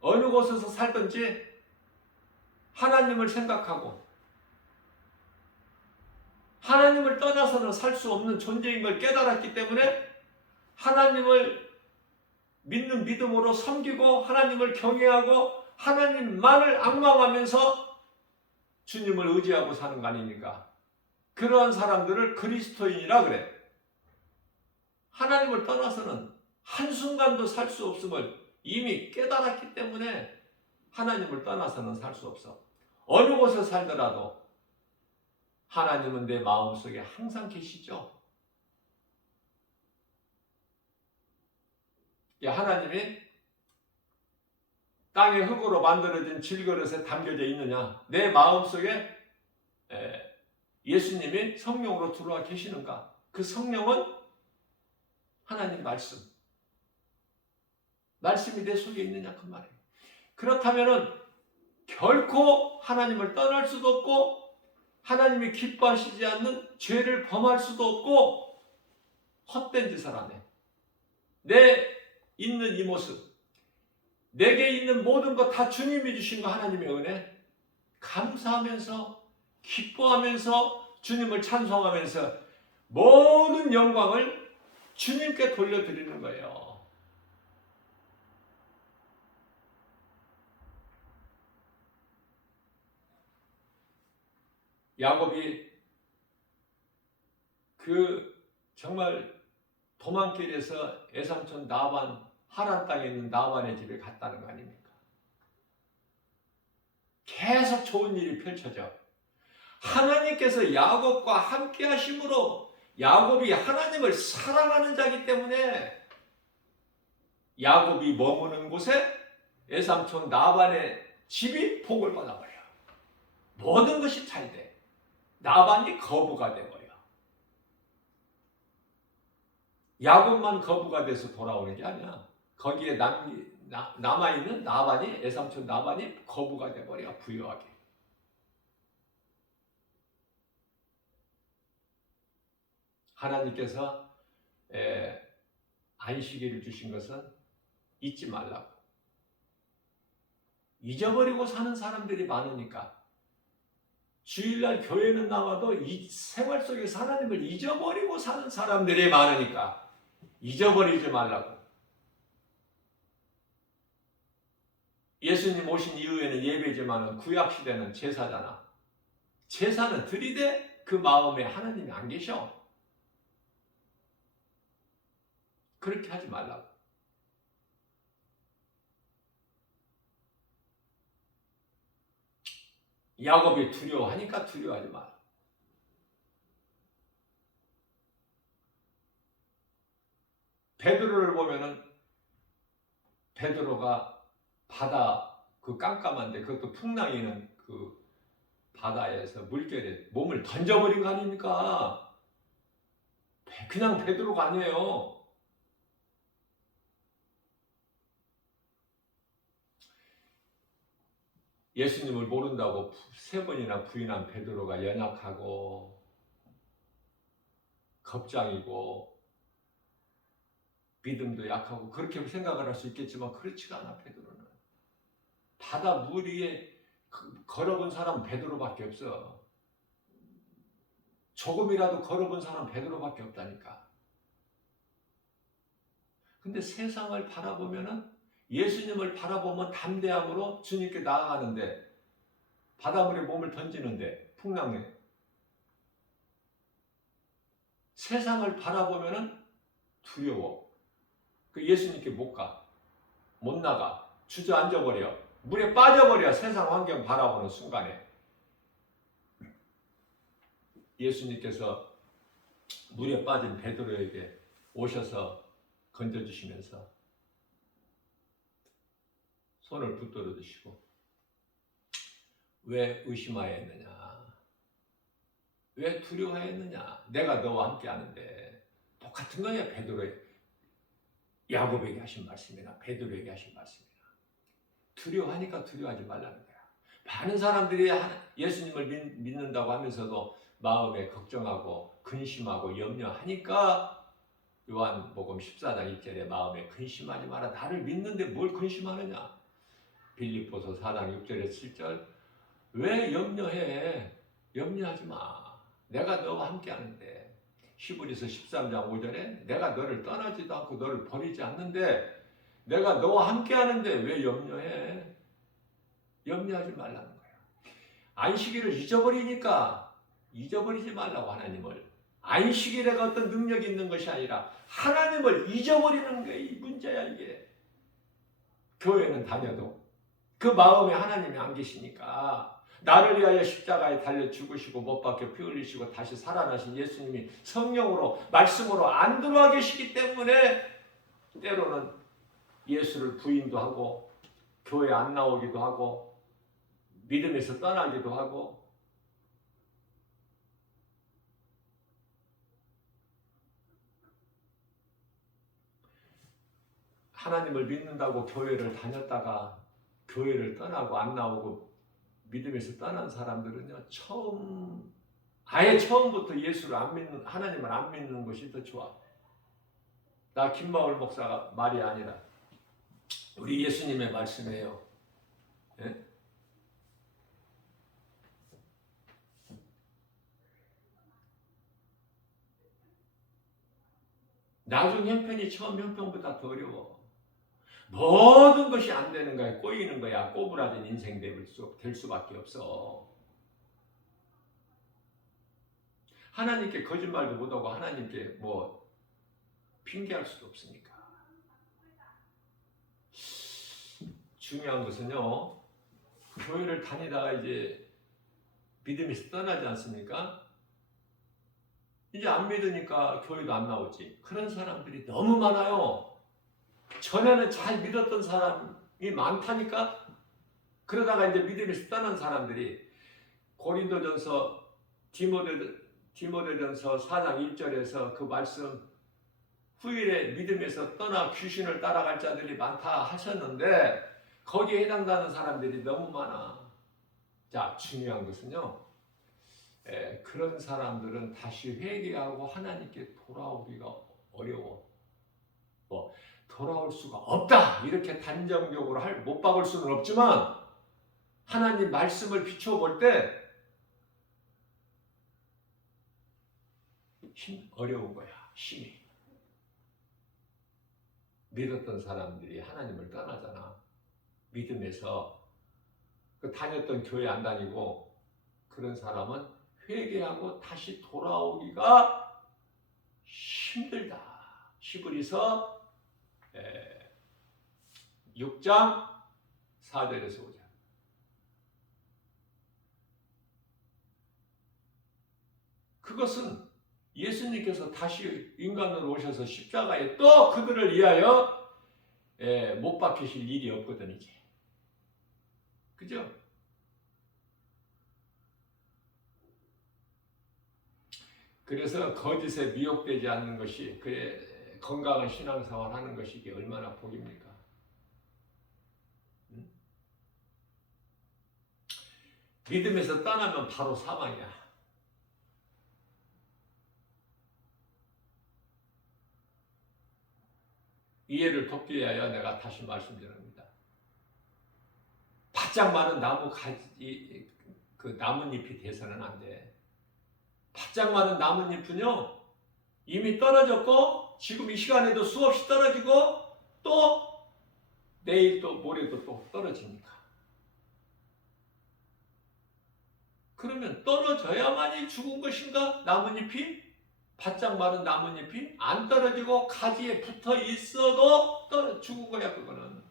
어느 곳에서 살든지 하나님을 생각하고 하나님을 떠나서는 살 수 없는 존재인 걸 깨달았기 때문에 하나님을 믿는 믿음으로 섬기고 하나님을 경외하고 하나님만을 앙망하면서 주님을 의지하고 사는 거 아닙니까? 그러한 사람들을 그리스도인이라 그래. 하나님을 떠나서는 한순간도 살 수 없음을 이미 깨달았기 때문에 하나님을 떠나서는 살 수 없어. 어느 곳에 살더라도 하나님은 내 마음속에 항상 계시죠. 하나님이 땅의 흙으로 만들어진 질그릇에 담겨져 있느냐? 내 마음속에 예수님이 성령으로 들어와 계시는가? 그 성령은 하나님 말씀이 내 속에 있느냐 그 말이에요. 그렇다면은 결코 하나님을 떠날 수도 없고 하나님이 기뻐하시지 않는 죄를 범할 수도 없고 헛된 짓을 하네. 내 있는 이 모습, 내게 있는 모든 것 다 주님이 주신 거 하나님의 은혜 감사하면서 기뻐하면서 주님을 찬송하면서 모든 영광을 주님께 돌려드리는 거예요. 야곱이 정말 도망길에서 애삼촌 나반, 하란 땅에 있는 나반의 집에 갔다는 거 아닙니까? 계속 좋은 일이 펼쳐져. 하나님께서 야곱과 함께 하심으로 야곱이 하나님을 사랑하는 자이기 때문에 야곱이 머무는 곳에 애삼촌 나반의 집이 복을 받아버려. 모든 것이 잘 돼. 나반이 거부가 돼버려. 야곱만 거부가 돼서 돌아오는 게 아니야. 거기에 남아있는 나반이, 애삼촌 나반이 거부가 돼버려. 부유하게. 하나님께서 안식일을 주신 것은 잊지 말라고. 잊어버리고 사는 사람들이 많으니까. 주일날 교회는 나와도 이 생활 속에서 하나님을 잊어버리고 사는 사람들이 많으니까 잊어버리지 말라고. 예수님 오신 이후에는 예배지만은 구약시대는 제사잖아. 제사는 드리되 그 마음에 하나님이 안 계셔. 그렇게 하지 말라고. 야곱이 두려워하니까 두려워하지 마라. 베드로를 보면은 베드로가 바다 그 깜깜한데 그것도 풍랑이는 그 바다에서 물결에 몸을 던져버린 거 아닙니까? 그냥 베드로가 아니에요. 예수님을 모른다고 3번이나 부인한 베드로가 연약하고 겁장이고 믿음도 약하고 그렇게 생각을 할 수 있겠지만 그렇지가 않아. 베드로는 바다 물 위에 걸어본 사람 베드로밖에 없어. 조금이라도 걸어본 사람 베드로밖에 없다니까. 근데 세상을 바라보면은 예수님을 바라보면 담대함으로 주님께 나아가는데 바닷물에 몸을 던지는데 풍랑에 세상을 바라보면은 두려워. 그 예수님께 못 가. 못 나가. 주저앉아버려. 물에 빠져버려. 세상 환경 바라보는 순간에. 예수님께서 물에 빠진 베드로에게 오셔서 건져주시면서 손을 붙들어 주시고 왜 의심하였느냐? 왜 두려워했느냐? 내가 너와 함께 하는데. 똑같은 거야. 야곱에게 하신 말씀이나 베드로에게 하신 말씀이나. 두려워하니까 두려워하지 말라는 거야. 많은 사람들이 예수님을 믿는다고 하면서도 마음에 걱정하고 근심하고 염려하니까 요한복음 14장 1절에 마음에 근심하지 마라. 나를 믿는데 뭘 근심하느냐? 빌립보서 4장 6절에 7절 왜 염려해? 염려하지 마. 내가 너와 함께 하는데. 히브리서 13장 5절에 내가 너를 떠나지도 않고 너를 버리지 않는데 내가 너와 함께 하는데 왜 염려해? 염려하지 말라는 거예요. 안식일을 잊어버리니까 잊어버리지 말라고 하나님을. 안식일에가 어떤 능력이 있는 것이 아니라 하나님을 잊어버리는 게 이 문제야 이게. 교회는 다녀도 그 마음에 하나님이 안 계시니까. 나를 위하여 십자가에 달려 죽으시고 못 박혀 피 흘리시고 다시 살아나신 예수님이 성령으로 말씀으로 안 들어와 계시기 때문에 때로는 예수를 부인도 하고 교회 안 나오기도 하고 믿음에서 떠나기도 하고. 하나님을 믿는다고 교회를 다녔다가 교회를 떠나고 안 나오고 믿음에서 떠난 사람들은요, 아예 처음부터 예수를 안 믿는, 하나님을 안 믿는 것이 더 좋아. 나 김마을 목사가 말이 아니라 우리 예수님의 말씀이에요. 예? 나중 형편이 처음 형편보다 더 어려워. 모든 것이 안 되는 거야. 꼬이는 거야. 꼬부라진 인생 될 수밖에 없어. 하나님께 거짓말도 못하고 하나님께 뭐 핑계할 수도 없으니까. 중요한 것은요, 교회를 다니다가 이제 믿음에서 떠나지 않습니까? 이제 안 믿으니까 교회도 안 나오지. 그런 사람들이 너무 많아요. 전에는 잘 믿었던 사람이 많다니까. 그러다가 이제 믿음에서 떠난 사람들이 고린도전서 디모데전서 4장 1절에서 그 말씀, 후일에 믿음에서 떠나 귀신을 따라갈 자들이 많다 하셨는데 거기에 해당되는 사람들이 너무 많아. 자, 중요한 것은요, 그런 사람들은 다시 회개하고 하나님께 돌아오기가 어려워. 뭐 돌아올 수가 없다 이렇게 단정적으로 못 박을 수는 없지만 하나님 말씀을 비춰볼 때 어려운 거야. 힘이. 믿었던 사람들이 하나님을 떠나잖아. 믿음에서 다녔던 교회 안 다니고 그런 사람은 회개하고 다시 돌아오기가 힘들다. 히브리서 6장 4절에서 5절. 그것은 예수님께서 다시 인간으로 오셔서 십자가에 또 그들을 위하여 못 박히실 일이 없거든 이제. 그죠? 그래서 거짓에 미혹되지 않는 것이 그의 건강한 신앙생활 하는 것이 이게 얼마나 복입니까? 믿음에서 떠나면 바로 사망이야. 이해를 돕기 위하여 내가 다시 말씀드립니다. 바짝 마른 나무 가지, 그 나뭇잎이 돼서는 안 돼. 바짝 마른 나뭇잎은요, 이미 떨어졌고, 지금 이 시간에도 수없이 떨어지고, 또 내일 또 모레도 또 떨어집니까? 그러면 떨어져야만이 죽은 것인가? 나뭇잎이? 바짝 마른 나뭇잎이 안 떨어지고 가지에 붙어 있어도 죽은 거야. 그거는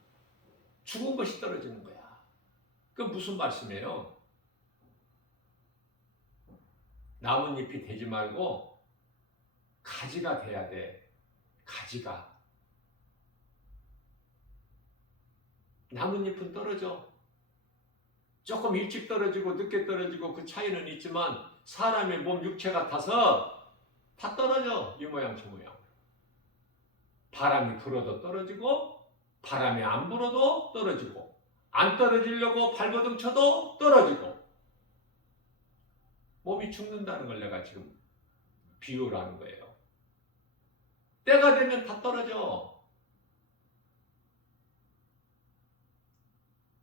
죽은 것이 떨어지는 거야. 그 무슨 말씀이에요? 나뭇잎이 되지 말고 가지가 돼야 돼. 가지가. 나뭇잎은 떨어져. 조금 일찍 떨어지고 늦게 떨어지고 그 차이는 있지만 사람의 몸 육체 같아서 다 떨어져. 이 모양 저 모양. 바람이 불어도 떨어지고 바람이 안 불어도 떨어지고 안 떨어지려고 발버둥 쳐도 떨어지고 몸이 죽는다는 걸 내가 지금 비유라는 거예요. 때가 되면 다 떨어져.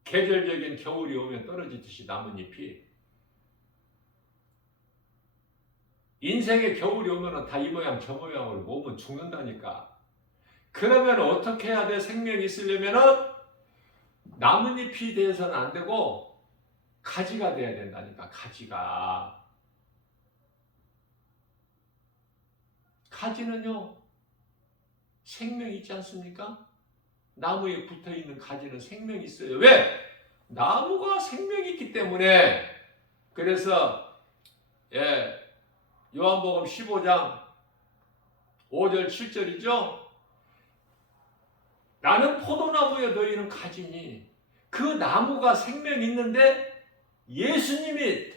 계절적인 겨울이 오면 떨어지듯이 나뭇잎이 인생의 겨울이 오면 다 이 모양 저 모양으로 몸은 죽는다니까. 그러면 어떻게 해야 돼? 생명이 있으려면 나뭇잎이 돼서는 안 되고 가지가 돼야 된다니까. 가지는요 생명이 있지 않습니까? 나무에 붙어있는 가지는 생명이 있어요. 왜? 나무가 생명이 있기 때문에. 그래서 요한복음 15장 5절 7절이죠. 나는 포도나무여 너희는 가지니. 그 나무가 생명이 있는데 예수님이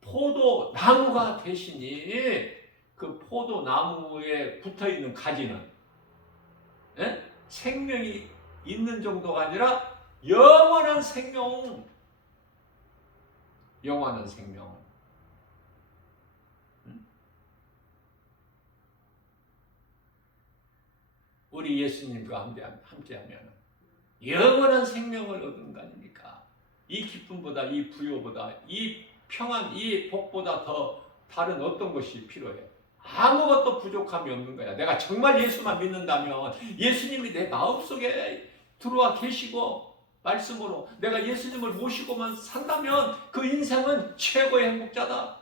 포도나무가 되시니 그 포도나무에 붙어있는 가지는 생명이 있는 정도가 아니라 영원한 생명. 영원한 생명. 우리 예수님과 함께하면 영원한 생명을 얻는 거 아닙니까? 이 기쁨보다, 이 부요보다, 이 평안, 이 복보다 더 다른 어떤 것이 필요해? 아무것도 부족함이 없는 거야. 내가 정말 예수만 믿는다면, 예수님이 내 마음속에 들어와 계시고 말씀으로 내가 예수님을 모시고만 산다면 그 인생은 최고의 행복자다.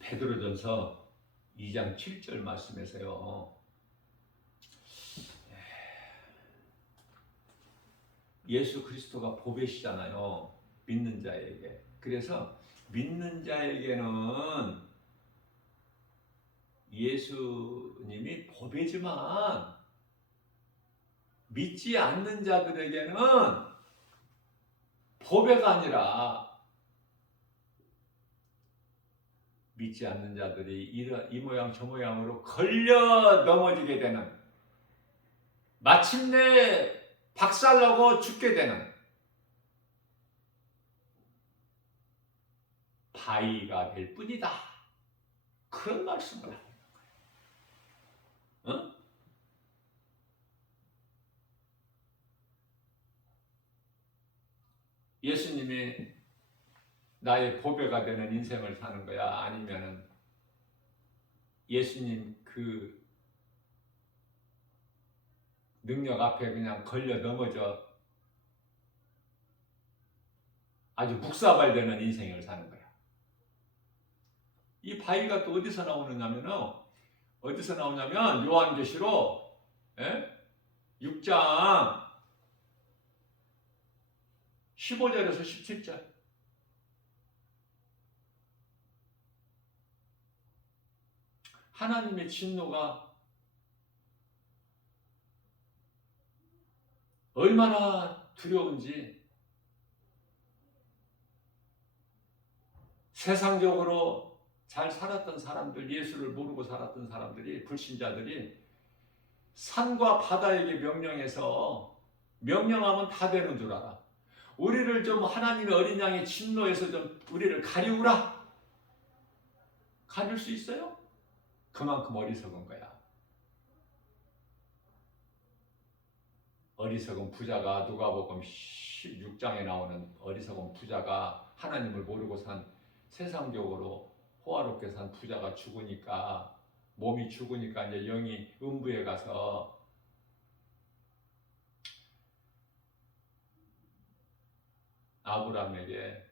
베드로전서 2장 7절 말씀에서요, 예수 그리스도가 보배시잖아요, 믿는 자에게. 그래서 믿는 자에게는 예수님이 보배지만 믿지 않는 자들에게는 보배가 아니라, 믿지 않는 자들이 이 모양 저 모양으로 걸려 넘어지게 되는, 마침내 박살나고 죽게 되는 바위가 될 뿐이다. 그런 말씀을 하는 거예요. 어? 예수님이 나의 보배가 되는 인생을 사는 거야? 아니면은 예수님 그 능력 앞에 그냥 걸려 넘어져 아주 묵사발되는 인생을 사는 거야? 이 바위가 또 어디서 나오느냐면요, 요한계시록 6장 15절에서 17절. 하나님의 진노가 얼마나 두려운지, 세상적으로 잘 살았던 사람들, 예수를 모르고 살았던 사람들이, 불신자들이 산과 바다에게 명령해서, 명령하면 다 되는 줄 알아. 우리를 좀 하나님의 어린 양의 진노에서 좀 우리를 가리우라. 가릴 수 있어요? 그만큼 어리석은 거야. 어리석은 부자가, 누가복음 16장에 나오는 어리석은 부자가, 하나님을 모르고 산, 세상적으로 호화롭게 산 부자가 죽으니까, 몸이 죽으니까 이제 영이 음부에 가서 아브라함에게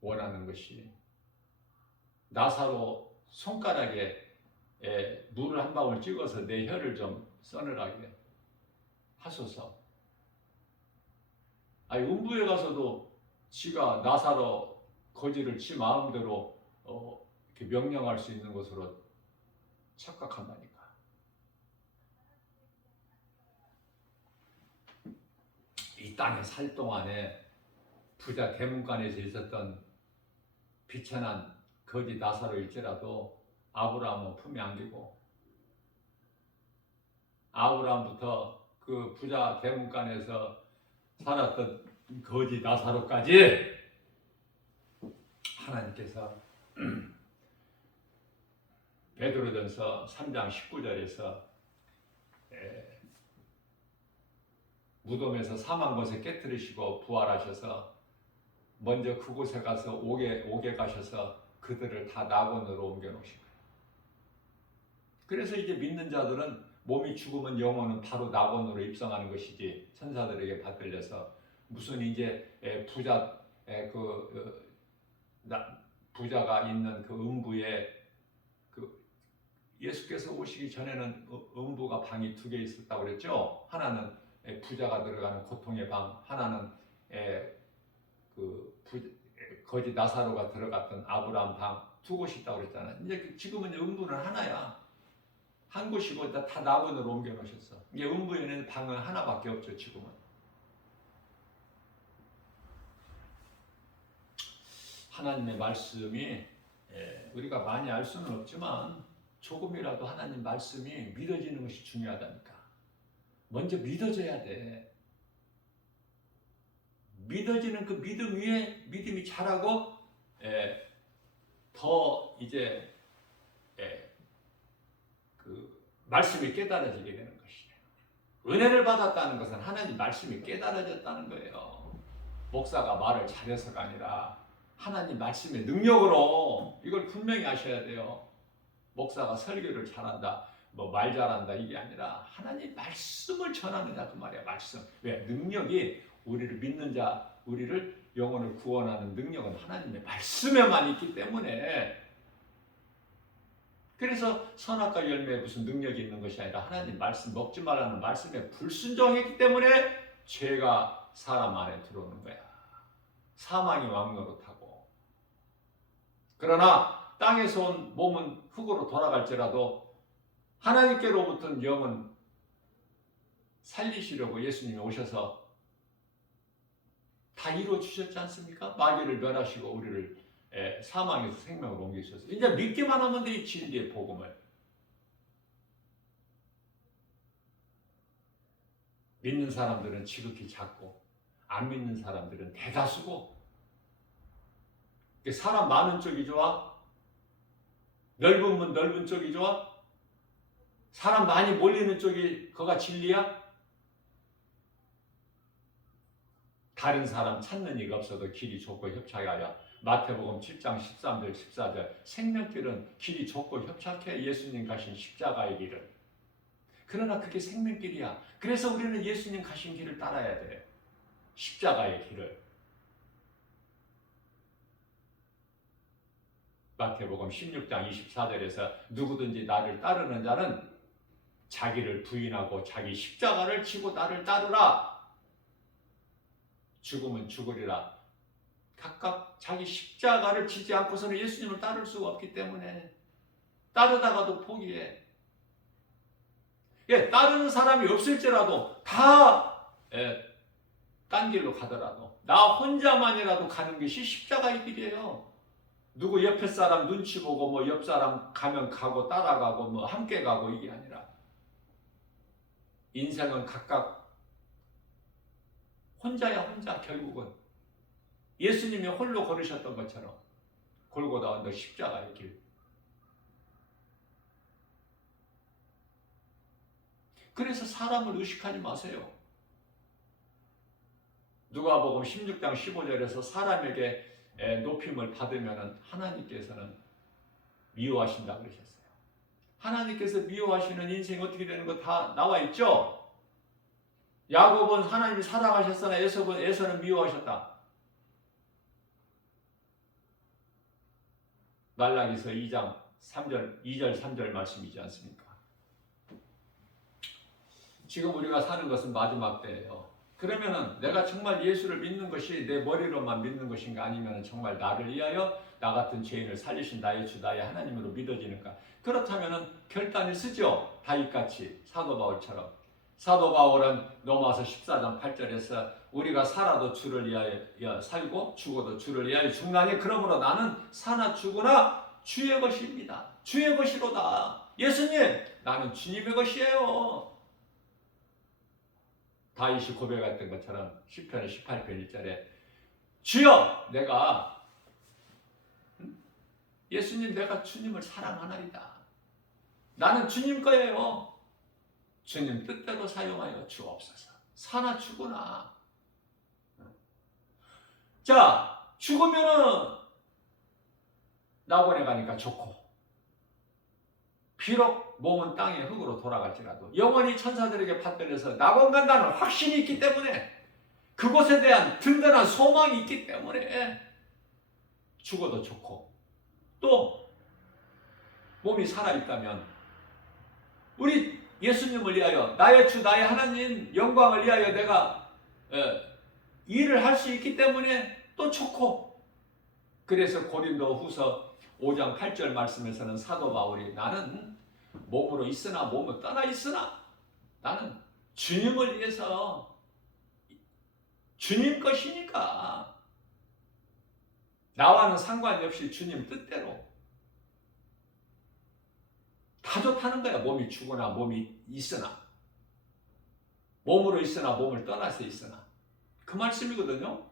원하는 것이, 나사로 손가락에 물을 한 방울 찍어서 내 혀를 좀 서늘하게 하소서. 아니, 음부에 가서도 지가 나사로 거지를 지 마음대로 이렇게 명령할 수 있는 것으로 착각한다니까. 이 땅에 살 동안에 부자 대문간에서 있었던 비천한 거지 나사로일지라도 아브라함은 품에 안기고, 아브라함부터 그 부자 대문간에서 살았던 거지 나사로까지 하나님께서 베드로전서 3장 19절에서 무덤에서 사망 것에 깨뜨리시고 부활하셔서 먼저 그곳에 가서 옥에 가셔서 그들을 다 낙원으로 옮겨 놓으신 거예요. 그래서 이제 믿는 자들은 몸이 죽으면 영혼은 바로 낙원으로 입성하는 것이지, 천사들에게 받들려서 무슨 이제 부자가 있는 그 음부에, 그 예수께서 오시기 전에는 음부가 방이 2개 있었다고 그랬죠. 하나는 부자가 들어가는 고통의 방, 하나는 거지 나사로가 들어갔던 아브라함 방, 2곳이 있다고 그랬잖아요. 이제 지금은 음부는 하나야. 한 곳이고 다 낙원으로 옮겨 놓으셨어. 이제 음부에는 방은 하나밖에 없죠, 지금은. 하나님의 말씀이 우리가 많이 알 수는 없지만 조금이라도 하나님 말씀이 믿어지는 것이 중요하다니까. 먼저 믿어져야 돼. 믿어지는 그 믿음 위에 믿음이 자라고 더 이제 그 말씀이 깨달아지게 되는 것이에요. 은혜를 받았다는 것은 하나님 말씀이 깨달아졌다는 거예요. 목사가 말을 잘해서가 아니라 하나님 말씀의 능력으로 이걸 분명히 아셔야 돼요. 목사가 설교를 잘한다, 뭐 말 잘한다 이게 아니라 하나님 말씀을 전하느냐 그 말이야. 말씀. 왜? 능력이 우리를 믿는 자, 우리를 영혼을 구원하는 능력은 하나님의 말씀에만 있기 때문에, 그래서 선악과 열매에 무슨 능력이 있는 것이 아니라 하나님 말씀 먹지 말라는 말씀에 불순종했기 때문에 죄가 사람 안에 들어오는 거야. 사망이 왕노릇하고. 그러나 땅에서 온 몸은 흙으로 돌아갈지라도 하나님께로부터 영은 살리시려고 예수님이 오셔서 다 이루어 주셨지 않습니까? 마귀를 멸하시고 우리를 사망에서 생명으로 옮기셔서 이제 믿기만 하면 돼. 이 진리의 복음을. 믿는 사람들은 지극히 작고 안 믿는 사람들은 대다수고, 사람 많은 쪽이 좋아? 넓은 문 넓은 쪽이 좋아? 사람 많이 몰리는 쪽이 그가 진리야? 다른 사람 찾는 이가 없어도 길이 좁고 협착하여. 마태복음 7장 13절 14절. 생명길은 길이 좁고 협착해. 예수님 가신 십자가의 길은. 그러나 그게 생명길이야. 그래서 우리는 예수님 가신 길을 따라야 돼. 십자가의 길을. 마태복음 16장 24절에서 누구든지 나를 따르는 자는 자기를 부인하고 자기 십자가를 지고 나를 따르라. 죽으면 죽으리라. 각각 자기 십자가를 지지 않고서는 예수님을 따를 수가 없기 때문에 따르다가도 포기해. 따르는 사람이 없을지라도 다 딴 길로 가더라도 나 혼자만이라도 가는 것이 십자가의 길이에요. 누구 옆에 사람 눈치 보고 뭐 옆 사람 가면 가고 따라가고 뭐 함께 가고 이게 아니라 인생은 각각 혼자야 혼자. 결국은 예수님이 홀로 걸으셨던 것처럼 골고다 언덕 십자가의 길. 그래서 사람을 의식하지 마세요. 누가복음 16장 15절에서 사람에게 높임을 받으면 하나님께서는 미워하신다고 그러셨어요. 하나님께서 미워하시는 인생이 어떻게 되는 거 다 나와 있죠? 야곱은 하나님이 사랑하셨으나 에서는 미워하셨다. 말라기서 2장 3절, 2절 3절 말씀이지 않습니까? 지금 우리가 사는 것은 마지막 때예요. 그러면은 내가 정말 예수를 믿는 것이 내 머리로만 믿는 것인가, 아니면 정말 나를 위하여 나 같은 죄인을 살리신 나의 주 나의 하나님으로 믿어지는가? 그렇다면은 결단이 쓰죠. 다윗같이 사도 바울처럼. 사도 바울은 로마서 14장 8절에서 우리가 살아도 주를 위하여 살고 죽어도 주를 위하여 죽나니 그러므로 나는 사나 죽으나 주의 것입니다. 주의 것이로다. 예수님, 나는 주님의 것이에요. 다윗이 고백했던 것처럼 시편 18편 1절에 주여, 내가 예수님, 내가 주님을 사랑하나이다. 나는 주님 거예요. 주님 뜻대로 사용하여 주옵소서. 사나 죽으나. 자, 죽으면은 낙원에 가니까 좋고, 비록 몸은 땅의 흙으로 돌아갈지라도 영원히 천사들에게 받들려서 낙원 간다는 확신이 있기 때문에, 그곳에 대한 든든한 소망이 있기 때문에 죽어도 좋고, 또 몸이 살아있다면 우리 예수님을 위하여, 나의 주 나의 하나님 영광을 위하여 내가 일을 할 수 있기 때문에 또 좋고. 그래서 고린도 후서 5장 8절 말씀에서는 사도 바울이 나는 몸으로 있으나 몸을 떠나 있으나 나는 주님을 위해서, 주님 것이니까 나와는 상관이 없이 주님 뜻대로 다 좋다는 거야. 몸이 죽으나 몸이 있으나, 몸으로 있으나 몸을 떠나서 있으나. 그 말씀이거든요.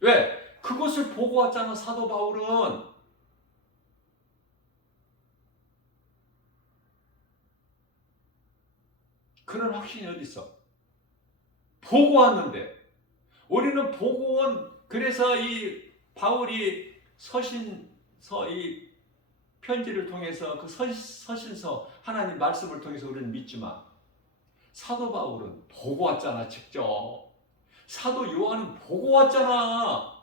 왜? 그것을 보고 왔잖아, 사도 바울은. 그런 확신이 어디 있어? 보고 왔는데. 우리는 보고 온, 그래서 이 바울이 서신서, 이 편지를 통해서, 그 서신서, 하나님 말씀을 통해서 우리는 믿지만, 사도 바울은 보고 왔잖아, 직접. 사도 요한은 보고 왔잖아.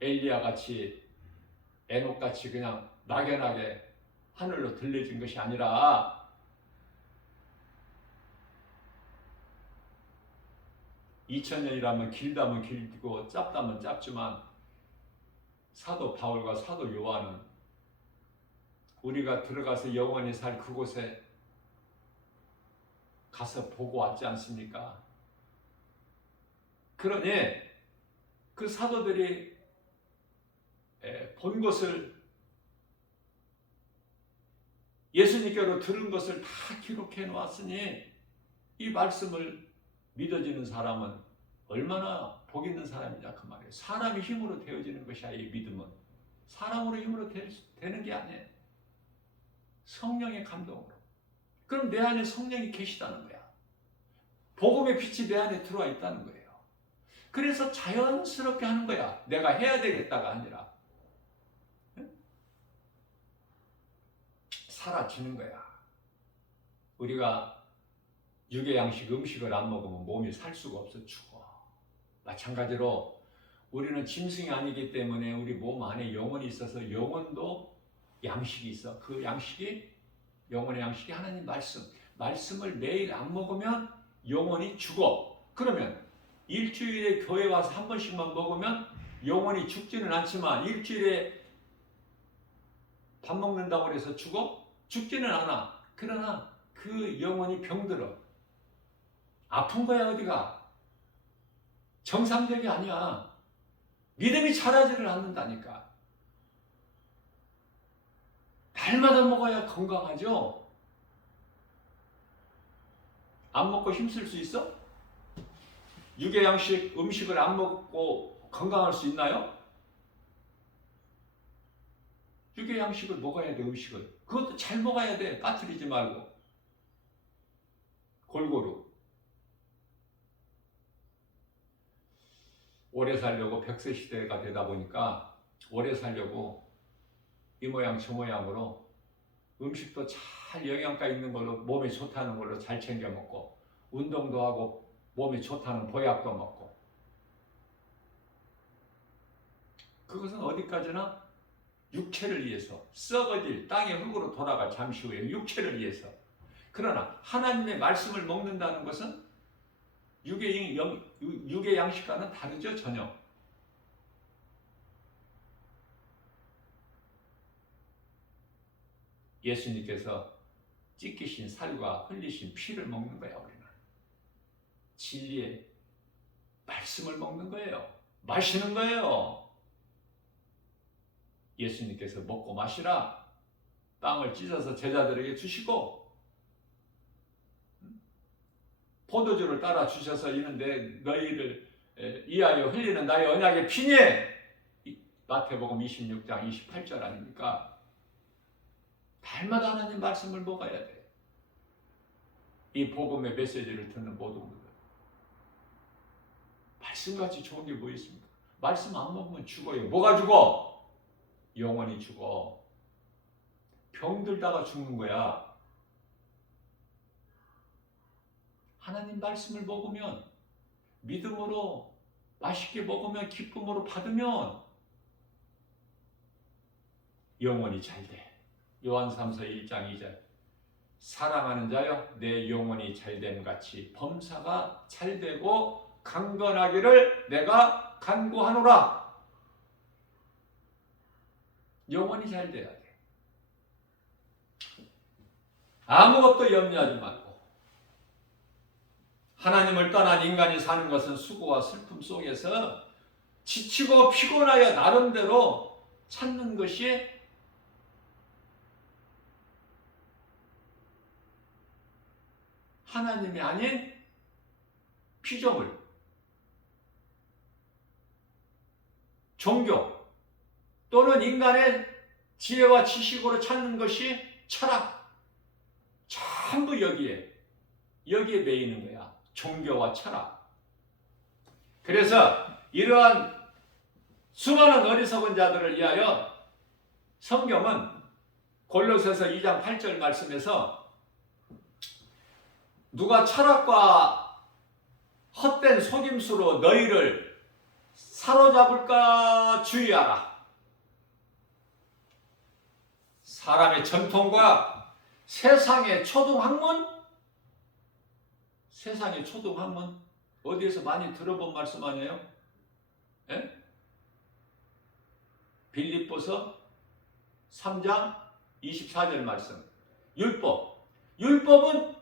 엘리야 같이, 에녹 같이 그냥 막연하게 하늘로 들려진 것이 아니라, 2000년이라면 길다면 길고 짧다면 짧지만, 사도 바울과 사도 요한은 우리가 들어가서 영원히 살 그곳에 가서 보고 왔지 않습니까? 그러니 그 사도들이 본 것을, 예수님께로 들은 것을 다 기록해 놓았으니 이 말씀을 믿어지는 사람은 얼마나 복 있는 사람이냐 그 말이에요. 사람의 힘으로 되어지는 것이야. 이 믿음은 사람으로 힘으로 되는 게 아니에요. 성령의 감동으로. 그럼 내 안에 성령이 계시다는 거야. 복음의 빛이 내 안에 들어와 있다는 거예요. 그래서 자연스럽게 하는 거야. 내가 해야 되겠다가 아니라 사라지는 거야. 우리가 육의 양식 음식을 안 먹으면 몸이 살 수가 없어 죽어. 마찬가지로 우리는 짐승이 아니기 때문에 우리 몸 안에 영혼이 있어서 영혼도 양식이 있어. 그 양식이, 영혼의 양식이 하나님 말씀을 매일 안 먹으면 영혼이 죽어. 그러면 일주일에 교회 와서 한 번씩만 먹으면 영혼이 죽지는 않지만, 일주일에 밥 먹는다고 해서 죽어? 죽지는 않아. 그러나 그 영혼이 병들어. 아픈 거야. 어디가 정상적이 아니야. 믿음이 자라지를 않는다니까. 날마다 먹어야 건강하죠. 안 먹고 힘쓸 수 있어? 육의 양식 음식을 안 먹고 건강할 수 있나요? 육의 양식을 먹어야 돼. 음식을 그것도 잘 먹어야 돼. 빠뜨리지 말고 골고루. 오래 살려고 100세 시대가 되다 보니까 오래 살려고 이 모양 저 모양으로 음식도 잘 영양가 있는 걸로, 몸에 좋다는 걸로 잘 챙겨 먹고, 운동도 하고 몸에 좋다는 보약도 먹고. 그것은 어디까지나 육체를 위해서, 썩어질 땅의 흙으로 돌아갈 잠시 후에 육체를 위해서. 그러나 하나님의 말씀을 먹는다는 것은 육의 양식과는 다르죠. 전혀. 예수님께서 찢기신 살과 흘리신 피를 먹는 거야. 우리는 진리의 말씀을 먹는 거예요. 마시는 거예요. 예수님께서 먹고 마시라 빵을 찢어서 제자들에게 주시고, 포도주를 따라 주셔서 이는데 너희를 이하여 흘리는 나의 언약의 피니, 마태복음 26장 28절 아닙니까? 날마다 하나님 말씀을 먹어야 돼. 이 복음의 메시지를 듣는 모든 분들, 말씀같이 좋은 게 뭐 있습니까? 말씀 안 먹으면 죽어요. 뭐가 죽어? 영원히 죽어. 병들다가 죽는 거야. 하나님 말씀을 먹으면, 믿음으로 맛있게 먹으면, 기쁨으로 받으면 영원히 잘 돼. 요한 3서 1장 2절. 사랑하는 자여, 내 영혼이 잘됨 같이 범사가 잘되고 강건하기를 내가 간구하노라. 영혼이 잘 돼야 돼. 아무것도 염려하지 말고. 하나님을 떠난 인간이 사는 것은 수고와 슬픔 속에서 지치고 피곤하여 나름대로 찾는 것이 하나님이 아닌 피조물, 종교 또는 인간의 지혜와 지식으로 찾는 것이 철학. 전부 여기에 매이는 거야. 종교와 철학. 그래서 이러한 수많은 어리석은 자들을 위하여 성경은 골로새서 2장 8절 말씀에서 누가 철학과 헛된 속임수로 너희를 사로잡을까 주의하라. 사람의 전통과 세상의 초등학문? 세상의 초등학문? 어디에서 많이 들어본 말씀 아니에요? 예? 빌립보서 3장 24절 말씀. 율법. 율법은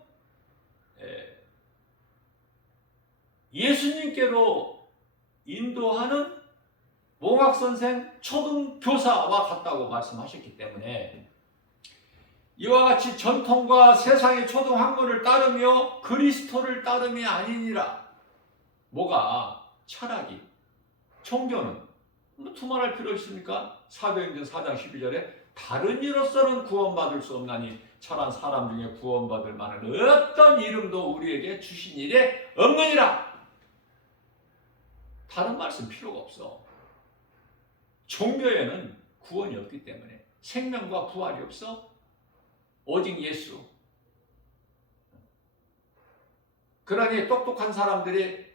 예수님께로 인도하는 몽학선생 초등교사와 같다고 말씀하셨기 때문에 이와 같이 전통과 세상의 초등학문을 따르며 그리스도를 따름이 아니니라. 뭐가? 철학이. 종교는 뭐 두말할 필요 있습니까? 사도행전 4장 12절에 다른 이로서는 구원받을 수 없나니 철한 사람 중에 구원받을 만한 어떤 이름도 우리에게 주신 일에 없느니라. 다른 말씀 필요가 없어. 종교에는 구원이 없기 때문에 생명과 부활이 없어. 오직 예수. 그러니 똑똑한 사람들이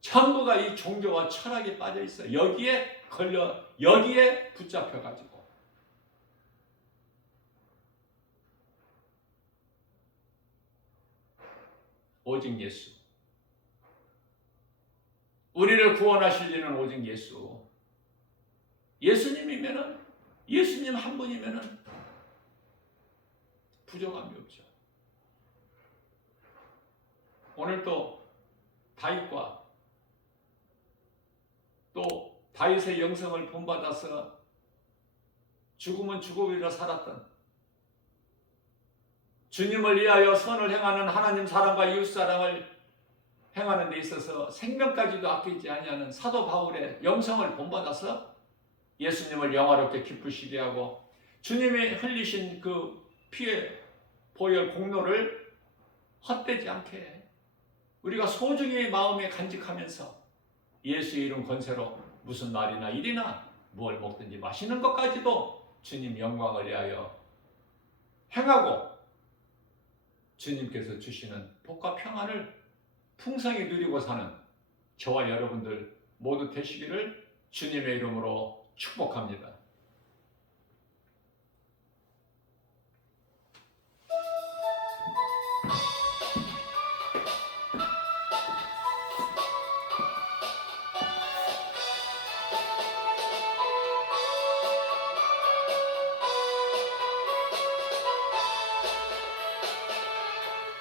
전부가 이 종교와 철학에 빠져 있어. 여기에 붙잡혀 가지고 오직 예수. 우리를 구원하실 이는 오직 예수. 예수님이면은, 예수님 한 분이면은 부족함이 없죠. 오늘 또 다윗과 또 다윗의 영성을 본받아서 죽으면 죽음이라 살았던 주님을 위하여 선을 행하는 하나님 사랑과 이웃 사랑을 행하는 데 있어서 생명까지도 아끼지 아니하는 사도 바울의 영성을 본받아서 예수님을 영화롭게 기쁘시게 하고 주님이 흘리신 그 피의 보혈 공로를 헛되지 않게 해. 우리가 소중히 마음에 간직하면서 예수의 이름 권세로 무슨 말이나 일이나 뭘 먹든지 마시는 것까지도 주님 영광을 위하여 행하고 주님께서 주시는 복과 평안을 풍성히 누리고 사는 저와 여러분들 모두 되시기를 주님의 이름으로 축복합니다.